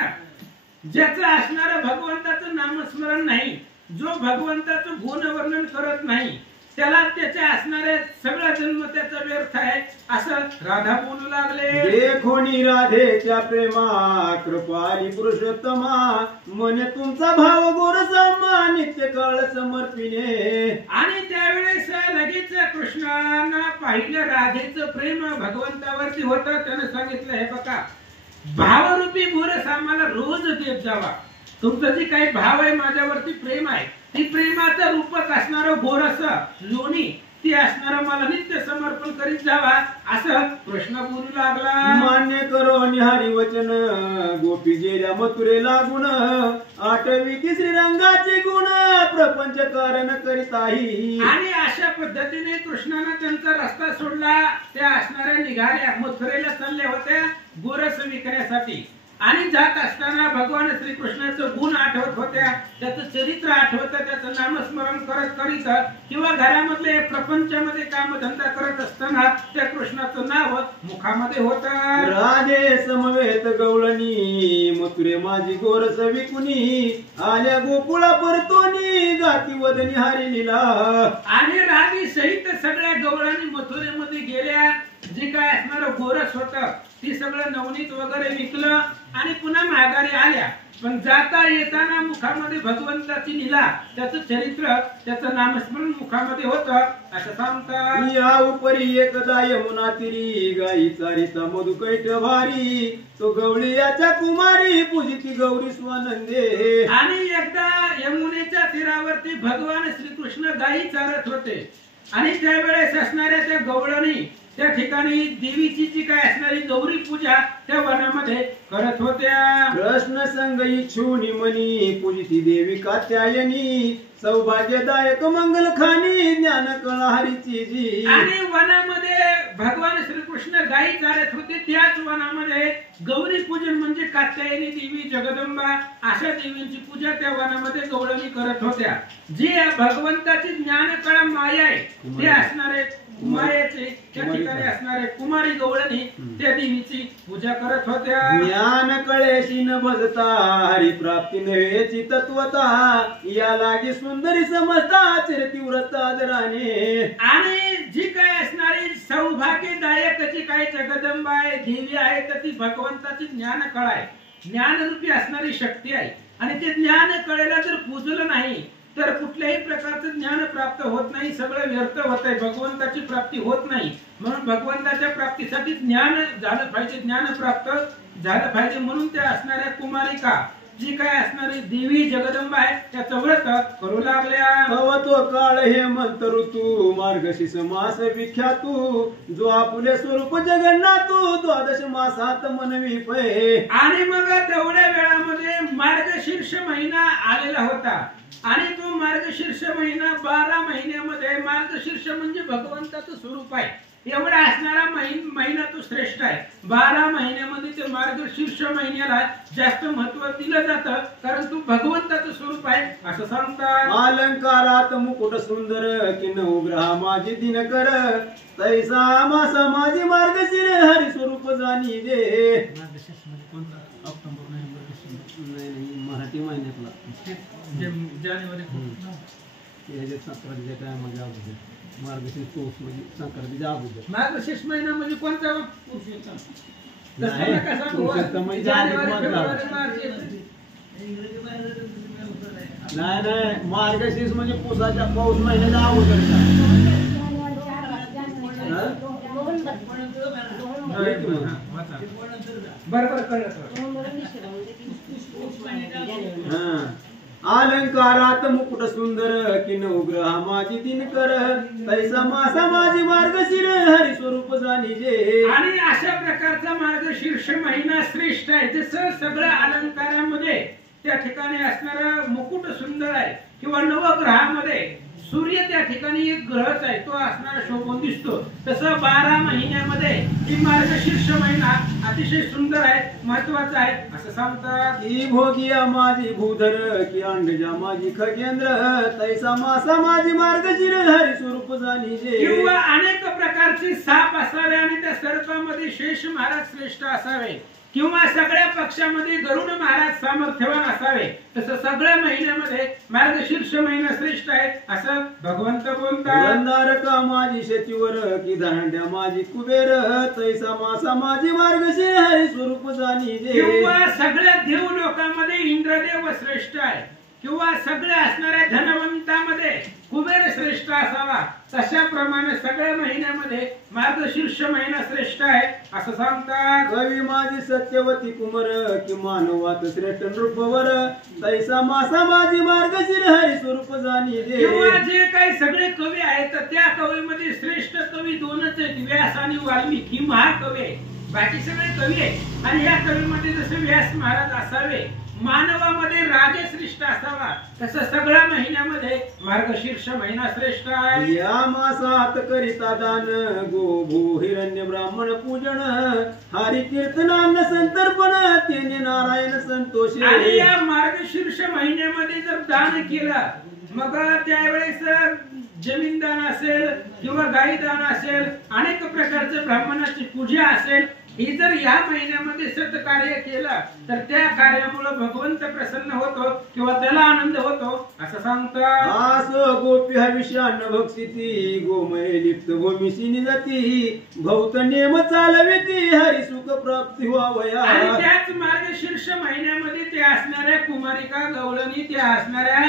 ज्याचं असणारं भगवंताचं नामस्मरण नाही, जो भगवंताचं गुण वर्णन करत नाही, त्याला त्याचे असणारे सगळा जन्म त्याचा व्यर्थ आहे असं राधा बोलू लागले. देखोनी राधेच्या प्रेमा कृपाली पुरुषोत्तमा मन तुमचा भाव गोर समा नित्य काळ समर्पिणे. आणि त्यावेळेस लगेच कृष्णानं पाहिलं राधेचं प्रेम भगवंतावरती होतं. त्यानं सांगितलं, हे बघा, भावरूपी गोरस आम्हाला रोज देत जावा. तुमचं जे काही भाव आहे, माझ्यावरती प्रेम आहे, ती प्रेमाचं रूपक असणारं गोरस लोणी ती असणारं मला नित्य समर्पण करीत जावा असं कृष्ण बोलू लागला. मान्य करो निहारी वचन गोपी गेल्या मथुरे लागून आठवी तिसरी रंगाचे गुण प्रपंच कारण करीताही. आणि अशा पद्धतीने कृष्णानं त्यांचा रस्ता सोडला. त्या असणाऱ्या निघाल्या, मथुरेला चालल्या होत्या गोरस विकण्यासाठी. आणि जात असताना भगवान श्रीकृष्णाचं गुण आठवत होत्या, त्याचं चरित्र आठवत, त्याचं नामस्मरण करत करीत किंवा घरामधले प्रपंचामध्ये कामधंदा करत असताना त्या कृष्णाचं नाव मुखामध्ये होत. राधे समवेत गवळणी मथुरे माझी गोरस विकुनी आल्या गोकुळा परतोनी गाती वदनी हरी लीला. आणि राधी सहित सगळ्या गवळणी मथुरेमध्ये गेल्या. जे काय असणारं गोरस होत ती सगळं नवनीत वगैरे विकलं आणि पुन्हा माघारी आल्या. पण जाता येताना मुखामध्ये भगवंताची लीला, त्याचं चरित्र, त्याचं नामस्मरण मुखामध्ये होत असं सांगतात. या उपरी एकदा यमुना तिरी गाई चारिता मधुकैट भारी तो गवळी याच्या कुमारी पूजिती गौरी स्वानंदे. आणि एकदा यमुनेच्या तीरावरती भगवान श्रीकृष्ण गायी चारत होते आणि त्यावेळेस असणाऱ्या त्या गवळणी त्या ठिकाणी देवीची जी काय असणारी गौरी पूजा त्या वनामध्ये करत होत्या. कृष्ण संग इच्छुनी मनी पूजिती देवी कात्यायनी सौभाग्यदायक मंगल खानी ज्ञान कळा हरीची जी. आणि वनामध्ये भगवान श्रीकृष्ण गायी चालत होते. त्याच वनामध्ये गौरी पूजन म्हणजे कात्यायनी देवी, जगदंबा अशा देवींची पूजा त्या वनामध्ये गवळणी करत होत्या. जी भगवंताची ज्ञान कळा माया आहे ते असणारे मायेचे त्या ठिकाणी असणारे कुमारी गवळणी त्या देवीची पूजा करत होत्या. ज्ञान कळेशी न भजता हरी प्राप्ती नव्हेची तत्वता या लागे सुंदरी समजता चिरती व्रत आदराने. आणि जी काय असणारी सौभाग्यदायक जी काय जगदंबा आहे, देवी आहे, तर ती भगवंताची ज्ञान कळा आहे, ज्ञानरूपी असणारी शक्ती आहे. आणि ते ज्ञान कळेला जर पुजलं नाही तर कुठल्याही प्रकारचं ज्ञान प्राप्त होत नाही, सगळं व्यर्थ होत आहे, भगवंताची प्राप्ती होत नाही. म्हणून भगवंताच्या प्राप्तीसाठी ज्ञान झालं पाहिजे, ज्ञान प्राप्त झालं पाहिजे. म्हणून त्या असणाऱ्या कुमारिका जी काय असणारी देवी जगदंबा आहे त्याचं व्रत करू लागल्या. भवतो काळ हेमंत ऋतू मार्गशीर्ष मास विख्यातू जो आपुले स्वरूप जगन्नाथू द्वादश मासात मनवी पै. आणि मग तेवढ्या वेळामध्ये मार्गशीर्ष महिना आलेला होता. आणि तो मार्गशीर्ष महिना 12 महिन्यामध्ये, मार्गशीर्ष म्हणजे भगवंताचं स्वरूप आहे, एवढा असणारा महिना तो श्रेष्ठ आहे. 12 महिन्यामध्ये ते मार्गशीर्ष महिन्याला जास्त महत्व दिलं जातं कारण तो भगवंताचं स्वरूप आहे असं सांगतात. अलंकारात मुकुट सुंदर किन उग्रहा माझी दिनकर तैसा मासा माझी मार्गशीर हरी स्वरूप जाणी दे. ऑक्टोबर, नोव्हेंबर, डिसेंबर, नाही मराठी महिन्यातला जानेवारी मार्गशीर्ष पौष म्हणजे संक्रांतीच्या अगोदर. मार्गशीर्ष महिना म्हणजे कोणता? नाही मार्गशीर्ष म्हणजे पुसाच्या पौष महिन्याच्या अगोदरचा. बरोबर कळलं. अलंकारात मुकुट सुंदर किन उग्रहा माझी दिनकर तैसा मासा माझी मार्गशीर हरी स्वरूप जाणी जे. आणि अशा प्रकारचा मार्गशीर्ष महिना श्रेष्ठ आहे. जसं सगळ्या अलंकारामध्ये त्या ठिकाणी असणारा मुकुट सुंदर आहे किंवा नवग्रहामध्ये सूर्य त्या ठिकाणी एक ग्रहच आहे, तो असणारा शोभून दिसतो. तसं 12 महिन्यामध्ये ही मार्गशीर्ष महिना अतिशय सुंदर आहे, महत्वाचा आहे असं सांगतात. की भोगिया माझी भूधर की अंडजा माझी खगेंद्र तैसा मासा माझी मार्गशीर हरी स्वरूप जाणी जे. किंवा अनेक प्रकारचे साप असावे आणि त्या सर्पामध्ये शेष महाराज श्रेष्ठ असावे किंवा सगळ्या पक्षामध्ये गरुड महाराज सामर्थ्यवान असावे, तसं सगळ्या महिन्यामध्ये मार्गशीर्ष महिना श्रेष्ठ आहे असं भगवंत बोलतात. गंधारका माझी शेतीवर की धांड्या माझी कुबेर तैसा मासा माझी मार्गशीर हरी स्वरूप जाणी जे. किंवा सगळ्या देव लोकांमध्ये इंद्रदेव श्रेष्ठ आहे किंवा सगळ्या असणाऱ्या धनवंतामध्ये कुबेर श्रेष्ठ असावा, तशाप्रमाणे सगळ्या महिन्यामध्ये मार्गशीर्ष महिना श्रेष्ठ आहे असं सांगतात. कवी माझी सत्यवती कुमर की मानवात श्रेष्ठ नृपवर तैसा मासा माझी मार्गशीर हरी स्वरूप जाणी जे. किंवा जे काही सगळे कवी आहेत तर त्या कवीमध्ये श्रेष्ठ कवी दोनच आहेत, व्यास आणि वाल्मिकी. ही महाकवी आहे, बाकी सगळे कवी आहेत. आणि या कवीमध्ये जसे व्यास महाराज असावे, मानवामध्ये राजश्रेष्ठ असावा, तसं सगळ्या महिन्यामध्ये मार्गशीर्ष महिना श्रेष्ठ आहे. या मासात करिता दान गो भू हिरण्य ब्राह्मण पूजन हरी कीर्तनान संतर्पण तेने नारायण संतोष. आणि या मार्गशीर्ष महिन्यामध्ये जर दान केलं, मग त्यावेळेस जमीन दान असेल किंवा गाई दान असेल, अनेक प्रकारचे ब्राह्मणाची पूजा असेल, ही जर या महिन्यामध्ये सत्कार्य केलं तर त्या कार्यामुळे भगवंत प्रसन्न होतो किंवा त्याला आनंद होतो असं सांगतात. आसो गोपी हविष्यान भक्षिती गोमय लिप्त भूमिशी निजती भौत नेम चालविती हरी सुख प्राप्ती व्हावया. आणि त्याच मार्गशीर्ष महिन्यामध्ये ते असणाऱ्या कुमारिका गवळणी त्या असणाऱ्या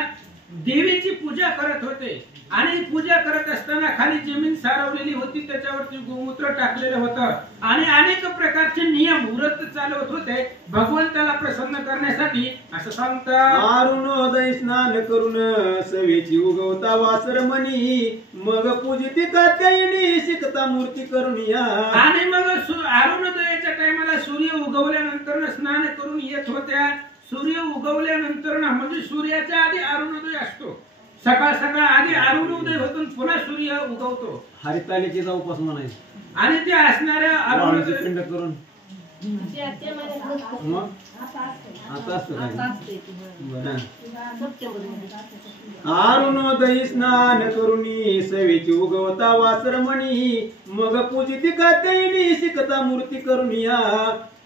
देवीची पूजा करत होते आणि पूजा करत असताना खाली जमीन सारवलेली होती, त्याच्यावरती गोमूत्र टाकलेलं होतं आणि अनेक प्रकारचे नियम व्रत चालवत होते भगवंताला प्रसन्न करण्यासाठी असं सांगतात. अरुणोदय स्नान करून सवेची उगवता वासर मनी मग पूजिती कात्यायनी शिकता मूर्ती करून या. आणि मग अरुणोदयाच्या टायमाला सूर्य उगवल्यानंतर स्नान करून येत होत्या. सूर्य उगवल्यानंतर म्हणजे सूर्याच्या आधी अरुणोदय असतो, सकाळ सकाळ आधी अरुणोदय होतो, पुन्हा सूर्य उगवतो. हरितालिकेचा उपास म्हणायचा आणि ते असणाऱ्या अरुणोदय पिंड करून मग आता असतं काय. अरुणोदयी स्नान करुणी सवेची उगवता वासर मणी मग पूजिती कात्यायनी शिकता मूर्ती करून या.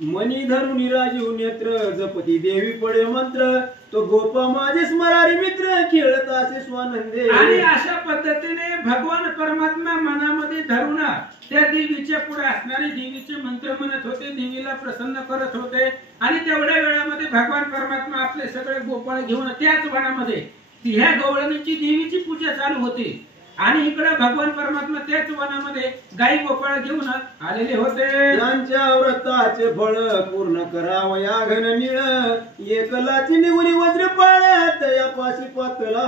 मनी धरुणी राजीव नेत्र जपती देवी पडे मंत्र तो गोपा माझे स्मरारी मित्र खेळत असे स्वानंदे. आणि अशा पद्धतीने भगवान परमात्मा मनामध्ये धरून त्या देवीच्या पुढे असणारे देवीचे मंत्र म्हणत होते, देवीला प्रसन्न करत होते. आणि तेवढ्या वेळामध्ये भगवान परमात्मा आपले सगळे गोपाळ घेऊन त्याच वनामध्ये ह्या गवळणीची देवीची पूजा चालू होती आणि इकडे भगवान परमात्मा त्याच वनामध्ये गाई गोपाळ घेऊन आलेले होते. त्यांच्या व्रताचे फळ पूर्ण करावया घन निळ एकलाची निवली वज्र पाळ्यात यापाशी पातला.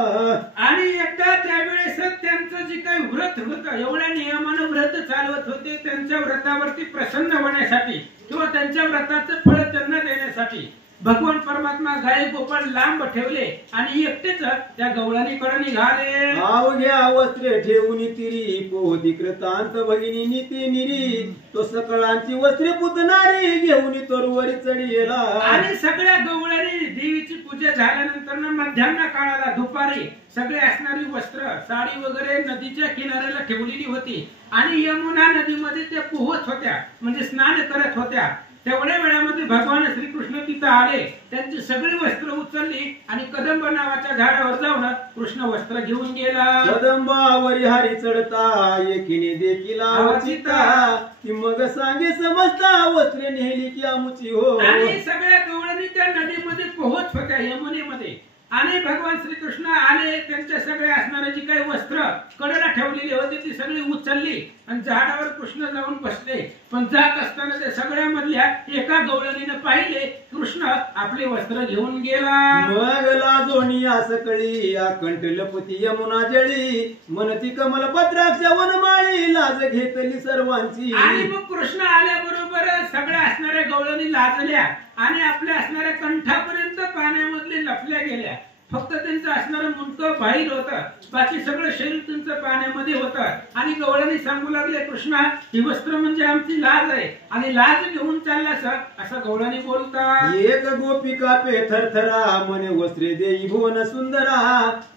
आणि एकदा त्यावेळेस त्यांचं जे काही व्रत होतं, एवढ्या नियमानं व्रत चालवत होते, त्यांच्या व्रतावरती प्रसन्न होण्यासाठी किंवा त्यांच्या व्रताचं फळ त्यांना देण्यासाठी भगवान परमात्मा गाय गोपाळ लांब ठेवले आणि एकटेच त्या गवळणीकडे निघाले. अवघ्या वस्त्रे ठेवून तिरी पोहती कृतांत भगिनी नीती निरी तो सकळांची वस्त्रे पुतणारी घेऊन तोरवरी चढीला. आणि सगळ्या गवळणी देवीची पूजा झाल्यानंतर मध्यान्ह काळाला दुपारी सगळे असणारी वस्त्र साडी वगैरे नदीच्या किनाऱ्याला ठेवलेली होती आणि यमुना नदीमध्ये त्या पोहत होत्या, म्हणजे स्नान करत होत्या. तेवढ्या वेळामध्ये भगवान श्रीकृष्ण तिथं आले, त्यांची सगळी वस्त्र उचलली आणि कदंब नावाच्या झाडावर जाऊन कृष्ण वस्त्र घेऊन गेला. कदंबावरी हरी चढता एकीने देखील आवचिता ती मग सांगे समजता वस्त्रे नेली की आमुची हो. आणि सगळ्या गवळणी त्या नदीमध्ये पोहत होत्या यमुनेमध्ये आणि भगवान श्रीकृष्ण आले, त्यांच्या सगळ्या असणारे जी काही वस्त्र कडेला ठेवलेली होती ती सगळी उचलली आणि झाडावर कृष्ण जाऊन बसले. पण जात असताना ते सगळ्यामधल्या एका गवळणीने पाहिले, कृष्ण आपले वस्त्र घेऊन गेला. मग लाजोणी आसकळी आकंठ लपती यमुना जळी मनती कमल पत्राक्ष वनमाळी लाज घेतली सर्वांची. आणि मग कृष्ण आल्याबरोबर बरोबर सगळ्या असणाऱ्या गवळणी लाजल्या आणि आपल्या असणाऱ्या कंठापर्यंत पाण्यामधले लपल्या गेल्या. फक्त त्यांचं असणारं मुंडकं बाहेर होतं, बाकी सगळं शरीर त्यांचं पाण्यामध्ये होतं. आणि गवळणी सांगू लागले, कृष्णा ही वस्त्र म्हणजे आमची लाज आहे आणि लाज घेऊन चाललास असं गवळणी बोलतात. एक गोपिका पे थरथरा म्हणे वस्त्रे देई भुवन सुंदरा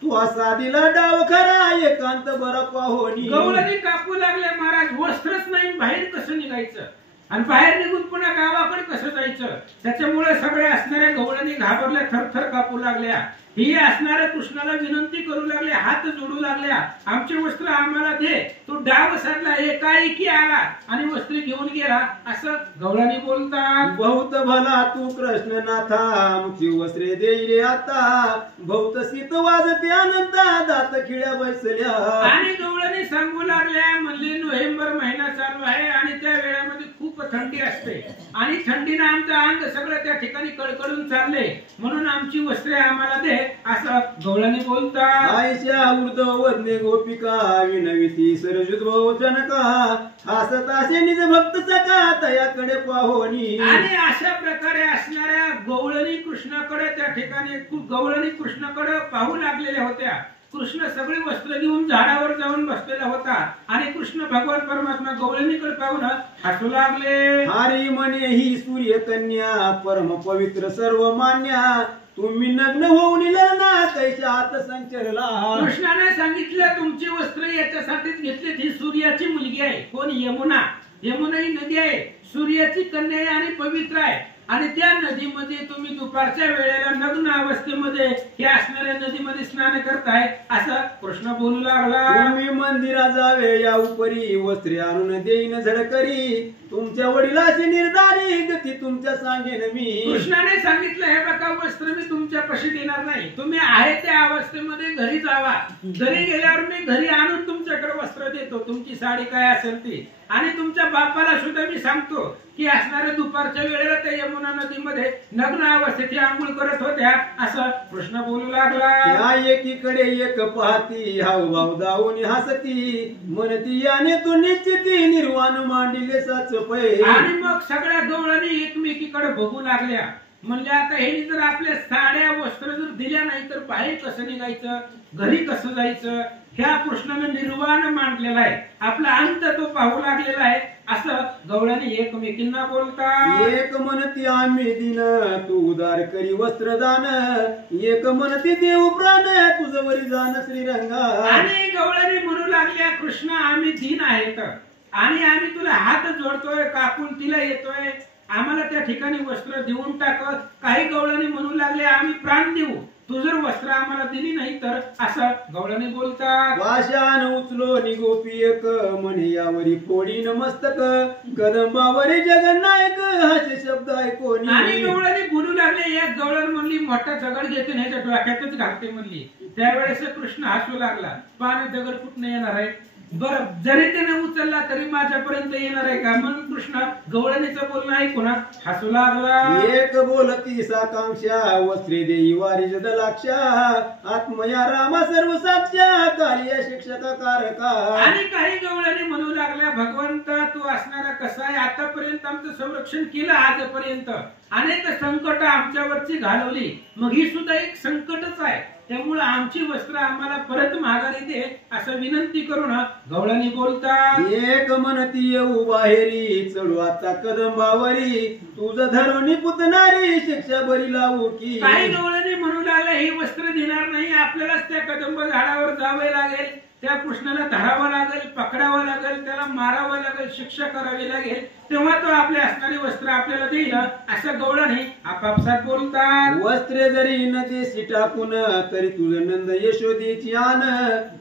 तू असा दिला डाव खरा एकांत बरा पाहोनी. गवळणी कापू लागले, महाराज वस्त्रच नाही बाहेर कसं निघायचं आणि बाहेर निघून पुन्हा गावाकडे कसं जायचं. त्याच्यामुळे सगळ्या असणाऱ्या गवळणी घाबरल्या, थरथर कापू लागल्या. ही असणाऱ्या कृष्णाला विनंती करू लागले, हात जोडू लागल्या, आमचे वस्त्र आम्हाला दे. तो डाव साधला, एकाएकी आला आणि वस्त्र घेऊन गेला असं गवळणी बोलतात. बहुत भला तू कृष्ण नाथा आमची वस्त्रे देई रे आता बहुत सीत वाजते अनंता दात खिळ्या बैसल्या. आणि गवळणी सांगू लागल्या, म्हणले नोव्हेंबर महिना चालू आहे आणि त्या वेळामध्ये खूप थंडी असते आणि थंडीने आमचं अंग सगळं त्या ठिकाणी कडकडून चालले, म्हणून आमची वस्त्रे आम्हाला दे असं गवळणी बोलतात. आयशा ऊर्ध्व वदने गोपिका विनविती सरजुद्भव जनका हासत असे निज भक्त सका तयाकडे पाहोनी. आणि अशा प्रकारे असणाऱ्या गवळणी कृष्णाकडे त्या ठिकाणी गवळणी कृष्णाकडे पाहू लागलेल्या होत्या. कृष्ण सगळी वस्त्र घेऊन झाडावर जाऊन बसलेला होता आणि कृष्ण भगवान परमात्मा गवळणीकडे पाहून हसू लागले. हरी म्हणे ही सूर्य कन्या परम पवित्र सर्व मान्या तुम्ही नग्न होऊन ना कैच्या हात संचरला. कृष्णाने सांगितलं, तुमची वस्त्र याच्यासाठीच घेतली. ही सूर्याची मुलगी आहे. कोण? यमुना. यमुना ही नदी आहे, सूर्याची कन्या आहे आणि पवित्र आहे. आणि त्या नदीमध्ये तुम्ही दुपारच्या वेळेला नग्न अवस्थेमध्ये या असणाऱ्या नदीमध्ये स्नान करताय असं कृष्ण बोलू लागला. तुम्ही मंदिरा जावे या उपरी वस्त्रे आणून देईन झडकरी तुमच्या वडिलाची निर्धारी गती तुमच्या सांगेन मी. कृष्णाने सांगितलं, हे बघा वस्त्र मी तुमच्या पाशी देणार नाही. तुम्ही आहे त्या अवस्थेमध्ये घरी जावा. घरी गेल्यावर मी घरी आणून तुमच्याकडे वस्त्र देतो, तुमची साडी काय असेल ती. आणि तुमच्या बापाला सुद्धा मी सांगतो की असणाऱ्या दुपारच्या वेळेला त्या यमुना नदीमध्ये नग्न अवस्थेत आंघोळ करत होत्या असं कृष्ण बोलू लागला. या एकीकडे एक पाहती हावभाव दावून हसती म्हणती याने तू निश्चिती निर्वाण मांडिले साच पै. आणि मग सगळ्या गवळणी एकमेकीकडे बघू लागल्या. म्हणजे आता हे जर आपल्या साड्या वस्त्र जर दिल्या नाही तर बाहेर कसं निघायचं, घरी कसं जायचं, ह्या कृष्णाने निर्वाण मांडलेला आहे. आपला अंत तो पाहू लागलेला आहे असं गवळणी एकमेकींना बोलतात. एक म्हणती आम्ही दिन तू उदार करी वस्त्रदान एक म्हणती देव प्राण तुझ वरी जाण श्रीरंगा. आणि गवळणी म्हणू लागल्या, कृष्ण आम्ही दीन आहेत आणि आम्ही तुला हात जोडतोय, कापून तिला येतोय, आम्हाला त्या ठिकाणी वस्त्र देऊन टाकत. काही गवळणी म्हणू लागले, आम्ही प्राण देऊ, तू जर वस्त्र आम्हाला दिली नाही तर असं गवळणी बोलतात. वाशान उचलो निगोपी एक म्हणे यावरी फोडीन मस्तक कदंबावरी जगन्नायक हाचे शब्द ऐकोनी. आणि गवळणी बोलू लागले. एक गवळण म्हणली, मोठा दगड घेते ह्याच्या डोक्यातच घालते म्हणली. त्यावेळेस कृष्ण हसू लागला, पान दगड कुठनं येणार आहे, बरं जरी त्याने उचलला तरी माझ्यापर्यंत येणार आहे का. म्हणून कृष्ण गवळणीचं बोलणं ऐकून हसू लागला. एक बोलती साकांक्षा वस्त्रे देई वारी जदलाक्षा आत्मया रामा सर्व साक्षा कालिया शिक्षका कारका. आणि काही गवळणी म्हणू लागल्या, भगवंत तू असणारा कसा आहे, आतापर्यंत आमचं संरक्षण केलं, आजपर्यंत अनेक संकट आमच्यावरची घालवली, मग ही सुद्धा एक संकटच आहे. त्यामुळे आमची वस्त्र आम्हाला परत माघारी दे असं विनंती करून गवळणी बोलतात. एक म्हणती येऊ बाहेरी चढू आता कदंबावरी तुझं धरून पुतणारी शिक्षा बरी लावू की. काही गवळणी म्हणू लागल्या, ही वस्त्र देणार नाही, आपल्यालाच त्या कदंब झाडावर जावे लागेल, त्या कृष्णाला धरावं लागेल, पकडावं लागेल, त्याला मारावं लागेल, शिक्षा करावी लागेल, तेव्हा तो आपले असणारी वस्त्र आपल्याला देईल असं गवळणी आपापसात बोलतात. वस्त्रे जरी न देशी टाकून तरी तुझं नंद यशोदेची आन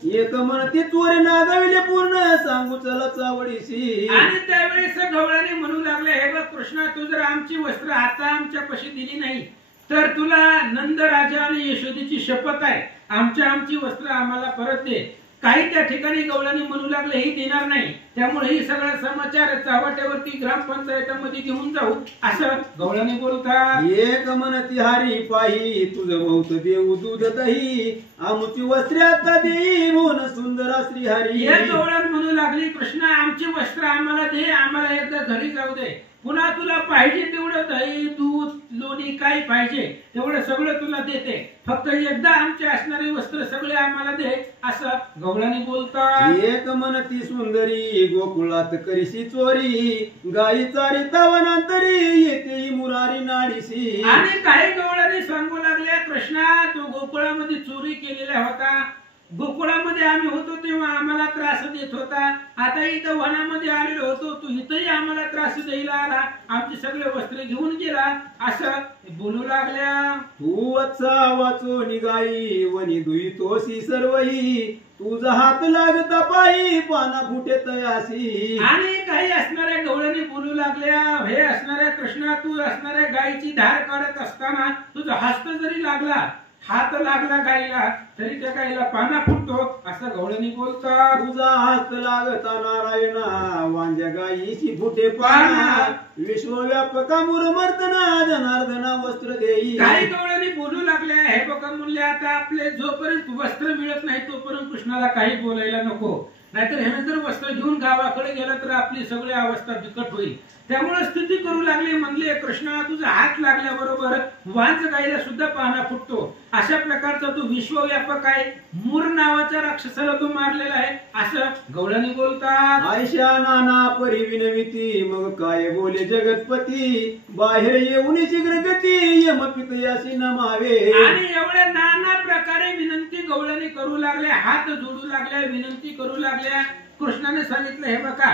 एक म्हणती चोर नागविले पूर्ण सांगू चला चावडीशी. आणि त्यावेळेस गवळणी म्हणू लागले, हे बघ कृष्णा, तू जर आमची वस्त्र आता आमच्या पाशी दिली नाही तर तुला नंद राजा आणि यशोदेची शपथ आहे, आमची वस्त्र आम्हाला परत दे. काही त्या ठिकाणी गवळणी म्हणू लागले, ही देणार नाही, त्यामुळे ही सगळा समाचार चव्हाट्यावरती ग्रामपंचायतीमध्ये घेऊन जाऊ असं गवळणी बोलतात. एक म्हणती हारी पाही तुझं बहुत देऊ दूध दही आमची वस्त्रे आता देई मोन सुंदरा श्रीहरी. हे गवळण म्हणू लागली, कृष्णा आमची वस्त्र आम्हाला दे, आम्हाला एकदा घरी जाऊ दे. पुन्हा तुला पाहिजे तेवढं दही दूध लोणी काय पाहिजे तेवढं सगळं तुला देते, फक्त एकदा आमचे असणारे वस्त्र सगळे आम्हाला दे, असं गवळणी बोलतात. एक म्हणती सुंदरी गोकुळात करीशी चोरी, गाई चारिता वनांतरी येते मुरारी नाडीशी. आणि काही गवळणी सांगू लागल्या, कृष्णा तू गोकुळामध्ये चोरी केलेला होता, गोकुळामध्ये आम्ही होतो तेव्हा आम्हाला त्रास देत होता, आता इथं वनामध्ये आलेलो होतो, तू इथंही आम्हाला त्रास द्यायला आला, आमचे सगळे वस्त्र घेऊन गेला, असं बोलू लागल्या. तू वत्सा वाचो निगाई वनी दुईतोसी सर्वही, तुझा हात लागता पायी पाना फुटे तयासी. आणि काही असणाऱ्या गवळणी बोलू लागल्या, हे असणाऱ्या कृष्णा तू असणाऱ्या गायीची धार काढत असताना तुझा हस्त जरी लागला, हात लागला गायीला तरी त्या गायीला पाना फुटतो, असं गवळणी बोलतात. तुझा हात लागता नारायणा वांज्या गायीची फुटे पाना, विश्वव्यापका मुरमर्दना जनार्दना वस्त्र देई. काही गवळणी बोलू लागल्या, हे बघा म्हणले आता आपले जोपर्यंत वस्त्र मिळत नाही तोपर्यंत कृष्णाला काही बोलायला नको, नाहीतर ह्याने जर वस्त्र घेऊन गावाकडे गेला तर आपली सगळी अवस्था बिकट होईल. त्यामुळे स्तुती करू लागले, म्हणले कृष्णा तुझा हात लागल्याबरोबर वांज गायीला सुद्धा पाना फुटतो, अशा प्रकारचा तू विश्वव्यापक आहे, मूर नावाच्या राक्षसाला तू मारलेला आहे, असं गवळणी बोलतात. आयशा नाना परी विनविती मग काय बोले जगतपती, बाहेर येऊन शीघ्र गती यमपित यासी नमावे. आणि एवढ्या नाना प्रकारे विनंती गवळणी करू लागल्या, हात जोडू लागल्या, विनंती करू लागल्या. कृष्णाने सांगितलं, हे बघा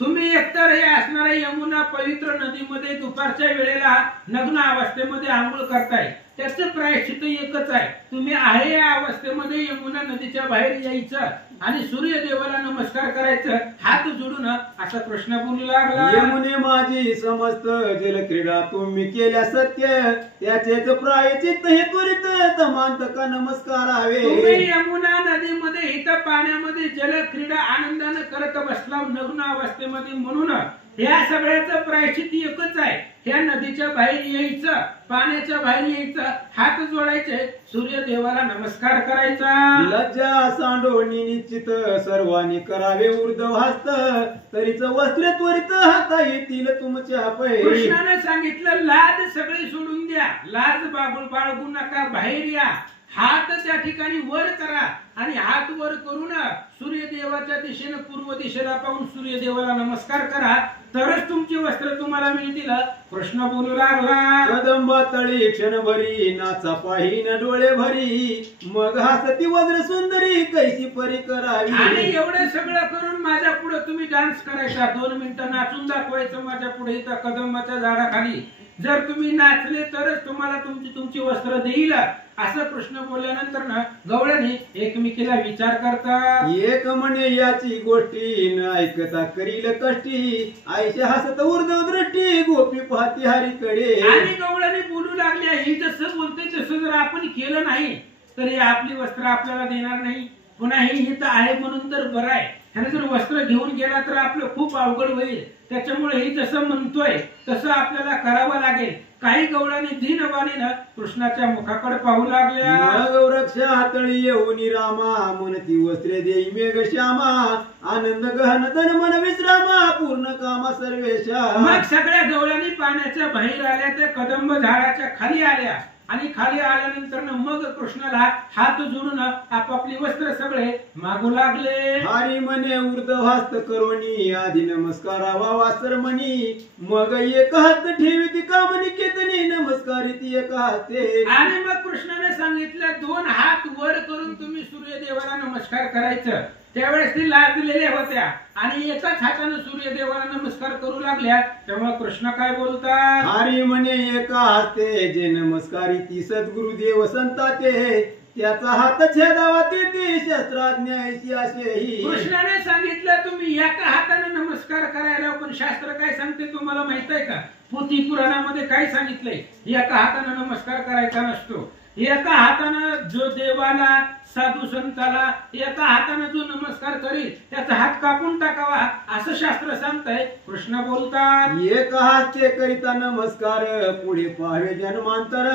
तुम्ही एकतर हे असणाऱ्या यमुना पवित्र नदीमध्ये दुपारच्या वेळेला नग्न अवस्थेमध्ये आंघोळ करताय, त्याचं प्रायश्चित्त एकच आहे, तुम्ही आहे या अवस्थेमध्ये यमुना नदीच्या बाहेर यायचं आणि सूर्यदेवाला नमस्कार करायचं हात जोडून, असा कृष्ण बोलू लागला. यमुने माझी समस्त जलक्रीडा तुम्ही केल्या सत्य, त्याचेच प्रायचित्त हे त्वरित तमांतका नमस्कारावे. तुम्ही यमुना नदीमध्ये इथं पाण्यामध्ये जलक्रीडा आनंदाने करत बसला नग्न अवस्थेमध्ये, म्हणून या सगळ्याचं प्रायश्चित्त एकच आहे, त्या नदीच्या बाहेर यायचं, पाण्याच्या बाहेर यायचं, हात जोडायचे, सूर्यदेवाला नमस्कार करायचा. लज्जा सांडोनी निश्चित सर्वांनी करावे ऊर्ध्व हस्त, तरीच वस्त्रे त्वरित हाता येतील तुमच्या पायी. कृष्णाने सांगितलं लाज सगळी सोडून द्या, लाज बाळगू नका, बाहेर या, हात त्या ठिकाणी वर करा आणि हात वर करून सूर्यदेवाच्या दिशेने पूर्व दिशेला पाहून सूर्यदेवाला नमस्कार करा, तरच तुमची वस्त्र तुम्हाला मिळतील. कृष्ण बोलू लागला, कदंबा तळी क्षणभरी नाचा पाहिन डोळे भरी, मग हसती वज्र सुंदरी कैसी परी करावी. आणि एवढं सगळं करून माझ्या पुढे तुम्ही डान्स करायचा, 2 मिनिटं नाचून दाखवायचं माझ्या पुढे इथं कदंबाच्या झाडाखाली, जर तुम्ही नाचले तरच तुम्हाला तुमची वस्त्र देईल, असं कृष्ण बोलल्यानंतर ना गवळणी एकमेकीला विचार करतात. एक म्हणे याची गोष्टी न ऐकता करील कष्टी, आयशा हसत ऊर्ध्व दृष्टी गोपी पाहती हरीकडे. आणि गवळणी बोलू लागल्या, ही जसं बोलते तसं जर आपण केलं नाही तर ही आपली वस्त्र आपल्याला देणार नाही, पुन्हा ही हित आहे म्हणून तर बरं आहे, ह्याने जर वस्त्र घेऊन गेला तर आपलं खूप अवघड होईल, त्याच्यामुळे ही जसं म्हणतोय तसं आपल्याला करावं लागेल. काही गवळणी दीनवाणीनं कृष्णाच्या मुखाकडे पाहू लागल्या. मग वृक्ष हातळी येऊन रामा, म्हणती वस्त्रे देई मेघ श्यामा, आनंद गहन धन मन विश्रामा, पूर्ण कामा सर्वेशा. मग सगळ्या गवळणी पाण्याच्या बाहेर आल्या, त्या कदंब झाडाच्या खाली आल्या आणि खाली आल्यानंतर मग कृष्णाला हात जोडून आपापली वस्त्र सगळे मागू लागले. हरी म्हणे ऊर्ध्व हस्त करोनी, आधी नमस्कारावा वासर म्हणी, मग एक हात ठेवी कामनी केतनी, नमस्कारी ती एक हाते. आणि मग कृष्णाने सांगितलं 2 हात वर करून तुम्ही सूर्यदेवाला नमस्कार करायचं. त्यावेळेस ती लाजलेल्या होत्या आणि एकाच हाताने सूर्यदेवाला नमस्कार करू लागल्या, तेव्हा कृष्ण काय बोलतात. हरी म्हणे एका हाते जे नमस्कारी ती सद्गुरुदेव संता ते, त्याचा हात छेदावा ते शास्त्राज्ञ असेही. कृष्णाने सांगितलं तुम्ही एका हाताने नमस्कार करायला, पण शास्त्र काय सांगते तुम्हाला माहित आहे का? पोथी पुराणामध्ये काय सांगितलंय, एका हाताने नमस्कार करायचा नसतो. एका हातानं जो देवाला साधू संताला एका हाताने जो नमस्कार करील त्याचा हात कापून टाकावा, असं शास्त्र सांगतंय. कृष्ण बोलतात, एक हाते करिता नमस्कार, पुढे पाहावे जन्मांतर,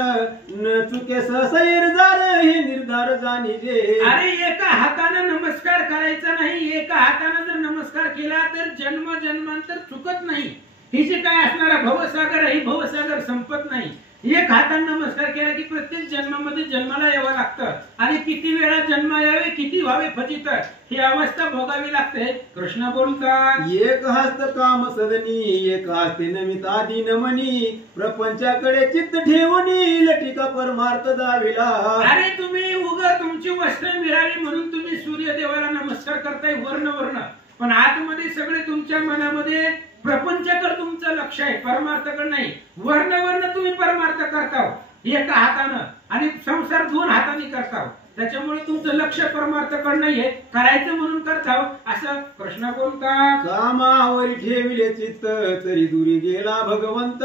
न चुके सहसैर जार हे निर्धार जाणीजे. अरे एका हाताने नमस्कार करायचा नाही, एका हाताने जर नमस्कार केला तर जन्म जन्मांतर चुकत नाही, ही जी काय असणारा भवसागर ही भवसागर संपत नाही. एक हाताने नमस्कार केला की प्रत्येक जन्मामध्ये जन्माला यावं लागतं आणि किती वेळा जन्म यावे किती व्हावे फजित ही अवस्था भोगावी लागते. कृष्ण बोलतात एक हस्त काम सदनी एक हस्ते नमिता दिन मनी प्रपंचाकडे चित्त ठेवणी लटिका परमार्थ दाविला. अरे तुम्ही तुमची वस्त्र मिळावी म्हणून तुम्ही सूर्यदेवाला नमस्कार करताय वर्ण पण आतमध्ये सगळे तुमच्या मनामध्ये प्रपंचाकडे तुमचं लक्ष आहे, परमार्थाकडे नाही. वर्ण तुम्ही परमार्थ करताव एका हातानं आणि संसार दोन हाताने करताव. त्याच्यामुळे तुमचं लक्ष परमार्थाकडे नाहीये, करायचं म्हणून करताव असं कृष्ण बोलतात. कामावर ठेविले चित्त तरी दुरी गेला भगवंत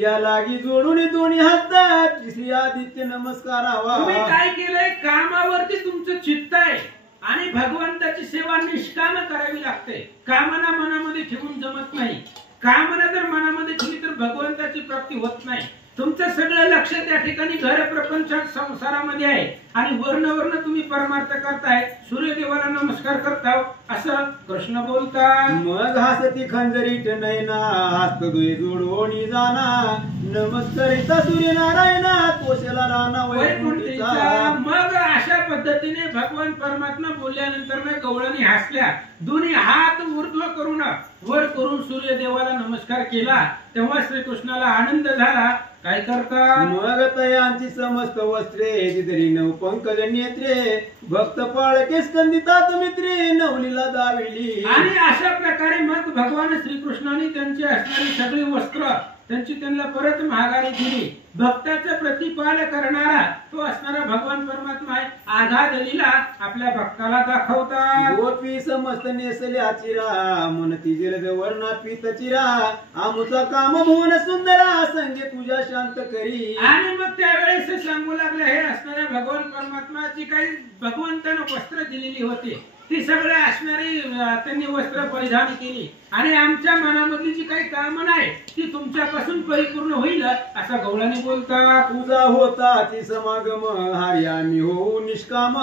या लागी जोडून दोन्ही हातात तिसरी आदित्य नमस्कारावा. तुम्ही काय केलंय कामावरती तुमचं चित्त आहे आणि भगवंताची सेवा निष्काम करावी लागते. कामना मनामध्ये ठेवून जमत नाही. कामना जर मनामध्ये ठेवली तर भगवंताची प्राप्ती होत नाही. तुमचं सगळं लक्ष त्या ठिकाणी घर प्रपंच संसारामध्ये आहे आणि वर्ण तुम्ही परमार्थ करताय, सूर्यदेवाला नमस्कार करताव असं कृष्ण बोलतात. मग हसती खंजरीट नैना हस्त दुई जोडोनी जाना नमस्कारिता सूर्यनारायणा तोषला राणा वैकुंठीचा. मग अशा पद्धतीने भगवान परमात्मा बोलल्यानंतर गवळणी हसल्या, दोन्ही हात ऊर्ध्व करून वर करून सूर्यदेवाला नमस्कार केला. तेव्हा श्रीकृष्णाला आनंद झाला. काय करतात मग तयांची समस्त वस्त्रे जिधरी नव पंकज नेत्रे भक्त पाळके स्कंदितात मित्रे नवलीला दाविली. आणि अशा प्रकारे मग भगवान श्रीकृष्णाने त्यांची असणारी सगळी वस्त्र त्यांना परत महागारी दिली. भक्ताचं प्रतिपाल करणारा तो असणारा भगवान परमात्मा आहे. आघात दिला आपल्या भक्ताला दाखवतात. गोपी समस्त नेसल्या चिरा मनती जलद वर्णा पीत चिरा आमुचा काम भुवन सुंदरा संगे तुझ्या शांत करी. आणि मग त्यावेळेस सांगू लागले हे असणाऱ्या भगवान परमात्माची काही भगवंतानं वस्त्र दिलेली होती ती सगळ्या असणारी त्यांनी वस्त्र परिधान केली आणि आमच्या मनामधली जी काही कामना आहे ती तुमच्यापासून परिपूर्ण होईल असं गवळणी बोलतात. तुझा होता ती समागम हारी आम्ही होऊ निष्काम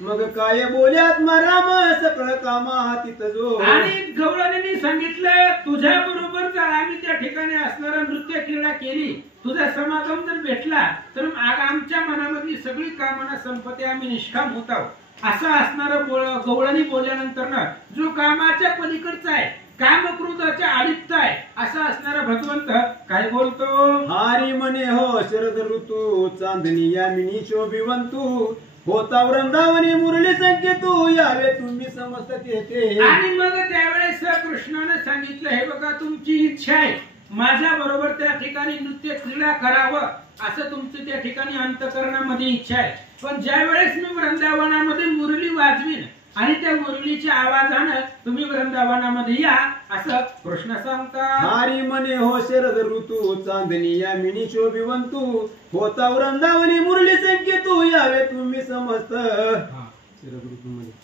मग काय बोल्यात राम सकळ कामा हातीत जो. आणि गवळणींनी सांगितलं तुझ्या बरोबर जर आम्ही त्या ठिकाणी असणारा नृत्य क्रीडा केली, तुझा समागम जर भेटला तर आमच्या मनामधली सगळी कामना संपत्ती आम्ही निष्काम होत आहोत असं असणारं गवळणी बोलल्यानंतर जो कामाच्या पलीकडचा आहे कामक्रोधाच्या आलिप्त आहे असा असणारा भगवंत काय बोलतो. हारी म्हणे हो शरद ऋतू चांदणी यामिनी शोभिवंतू होता वृंदावनी मुरली संकेतू यावे तुम्ही समस्त तेथे. आणि मग त्यावेळेस कृष्णाने सांगितलं हे बघा तुमची इच्छा आहे माझ्या बरोबर त्या ठिकाणी नृत्य क्रीडा करावं असं तुमचं त्या ठिकाणी अंतःकरणामध्ये इच्छा आहे. पण ज्या वेळेस मी वृंदावनामध्ये मुरली वाजवीन आणि त्या मुरलीच्या आवाजानं तुम्ही वृंदावनामध्ये या असं कृष्ण सांगतात. हारी म्हणे हो शरद ऋतू चांदणी यामिनी शोभिवंतू होता वृंदावनी मुरली संकेतू यावे तुम्ही समस्त. शरद ऋतूमध्ये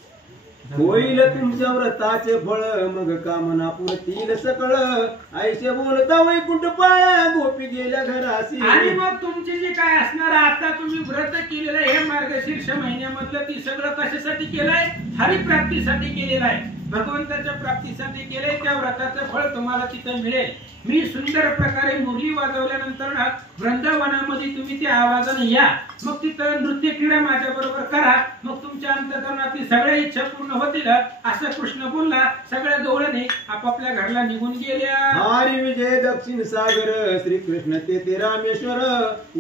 होईल तुमच्या व्रताचे फळ मग कामना पुरतील सकळ आईचे बोलता वैकुंठ पाळा गोपी गेल्या घरासी. आणि मग तुमची जी काय असणार आता तुम्ही व्रत केलेलं हे मार्गशीर्ष महिन्यामधलं ती सगळं कशासाठी केलंय हरिप्राप्तीसाठी केलेलं आहे, भगवंताच्या प्राप्तीसाठी केले. त्या व्रताचं फळ तुम्हाला तिथं मिळेल. मी सुंदर प्रकारे मुरली वाजवल्यानंतर वृंदावनामध्ये तुम्ही त्या आवाजाने या मग तिथं नृत्य क्रीडा माझ्या बरोबर करा मग तुमच्या अंतःकरणातील सगळ्या इच्छा पूर्ण होतील असं कृष्ण बोलला. सगळ्या गवळणी आपापल्या घरला निघून गेल्या. हरी विजय दक्षिण सागर श्रीकृष्ण ते रामेश्वर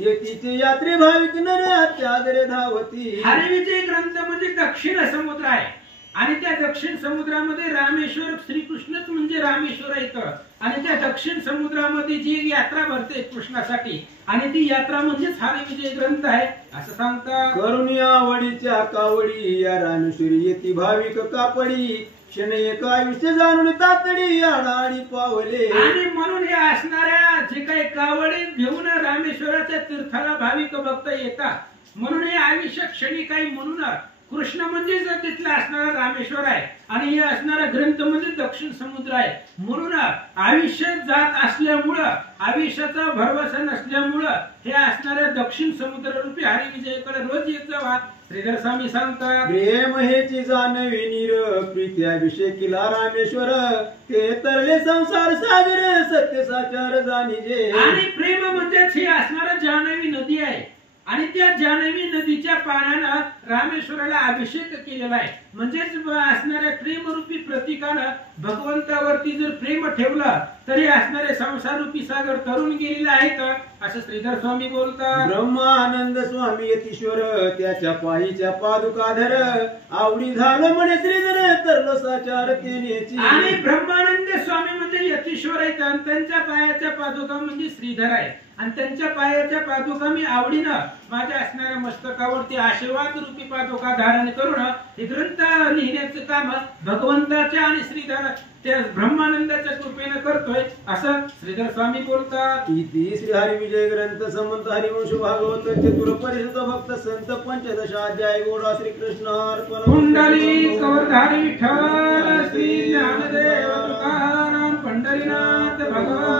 येतीचे यात्रे भाविक नर अत्यादरे धावती. हरी विजय ग्रंथ म्हणजे दक्षिण समुद्र आहे आणि त्या दक्षिण समुद्रामध्ये रामेश्वर श्रीकृष्णच म्हणजे रामेश्वर येतं आणि त्या दक्षिण समुद्रामध्ये जी यात्रा भरते कृष्णासाठी आणि ती यात्रा म्हणजेच हरी विजय ग्रंथ आहे असं सांगतात. करुणिया वडीच्या कावडी या रामेश्वरी येती भाविक कापडी क्षण एक आयुष्य जाणून तातडी आडाडी पावले. आणि म्हणून हे असणाऱ्या जे काही कावडी घेऊन रामेश्वराच्या तीर्थाला भाविक भक्त येतात म्हणून हे आयुष्य क्षणी काही म्हणून कृष्ण म्हणजे तिथला असणारा रामेश्वर आहे आणि हे असणारा ग्रंथ म्हणजे दक्षिण समुद्र आहे. म्हणून आयुष्य जात असल्यामुळं आयुष्याचा भरवसा नसल्यामुळं हे असणाऱ्या दक्षिण समुद्र रूपी हरी विजयकडे रोज येत जावा श्रीधर स्वामी सांगतात, प्रेम हेची जाणवी नीर प्रीत्याभिषेकीला रामेश्वर ते तरले संसार सागर सत्य साचार जाणीजे. आणि प्रेम म्हणजेच ही असणारा जानवी नदी आहे आणि त्या जानवी नदीच्या पाण्यानं रामेश्वराला अभिषेक केलेला आहे. म्हणजेच असणाऱ्या प्रेमरूपी प्रतीकानं भगवंतावरती जर प्रेम ठेवलं तरी असणारे संसार रूपी सागर तरुण गेलेले आहेत असं श्रीधर स्वामी बोलतात. ब्रह्मानंद स्वामी यतीश्वर त्याच्या पायीच्या पादुकाधर आवडी झालं म्हणे श्रीधर तरलो साचार तेनेची. आणि ब्रह्मानंद स्वामी म्हणजे यतीश्वर आहेत आणि त्यांच्या पायाच्या पादुका म्हणजे श्रीधर आहे आणि त्यांच्या पायाच्या पादुका मी आवडीनं माझ्या असणाऱ्या मस्तकावरती आशीर्वाद रूपी पादुका धारण करून हे ग्रंथ लिहिण्याचं काम भगवंताच्या आणि श्रीधर त्या ब्रह्मानंदाच्या कृपेनं करतोय असं श्रीधर स्वामी बोलतात. इति श्री हरी विजय ग्रंथ संत हरिवंश भागवत चतुर परिषद भक्त संत पंचदशाध्याय गोडा श्री कृष्ण अर्पण. कुंडली कवरधारी विठ्ठल श्री ज्ञानदेव तुकाराम पंढरीनाथ भगवान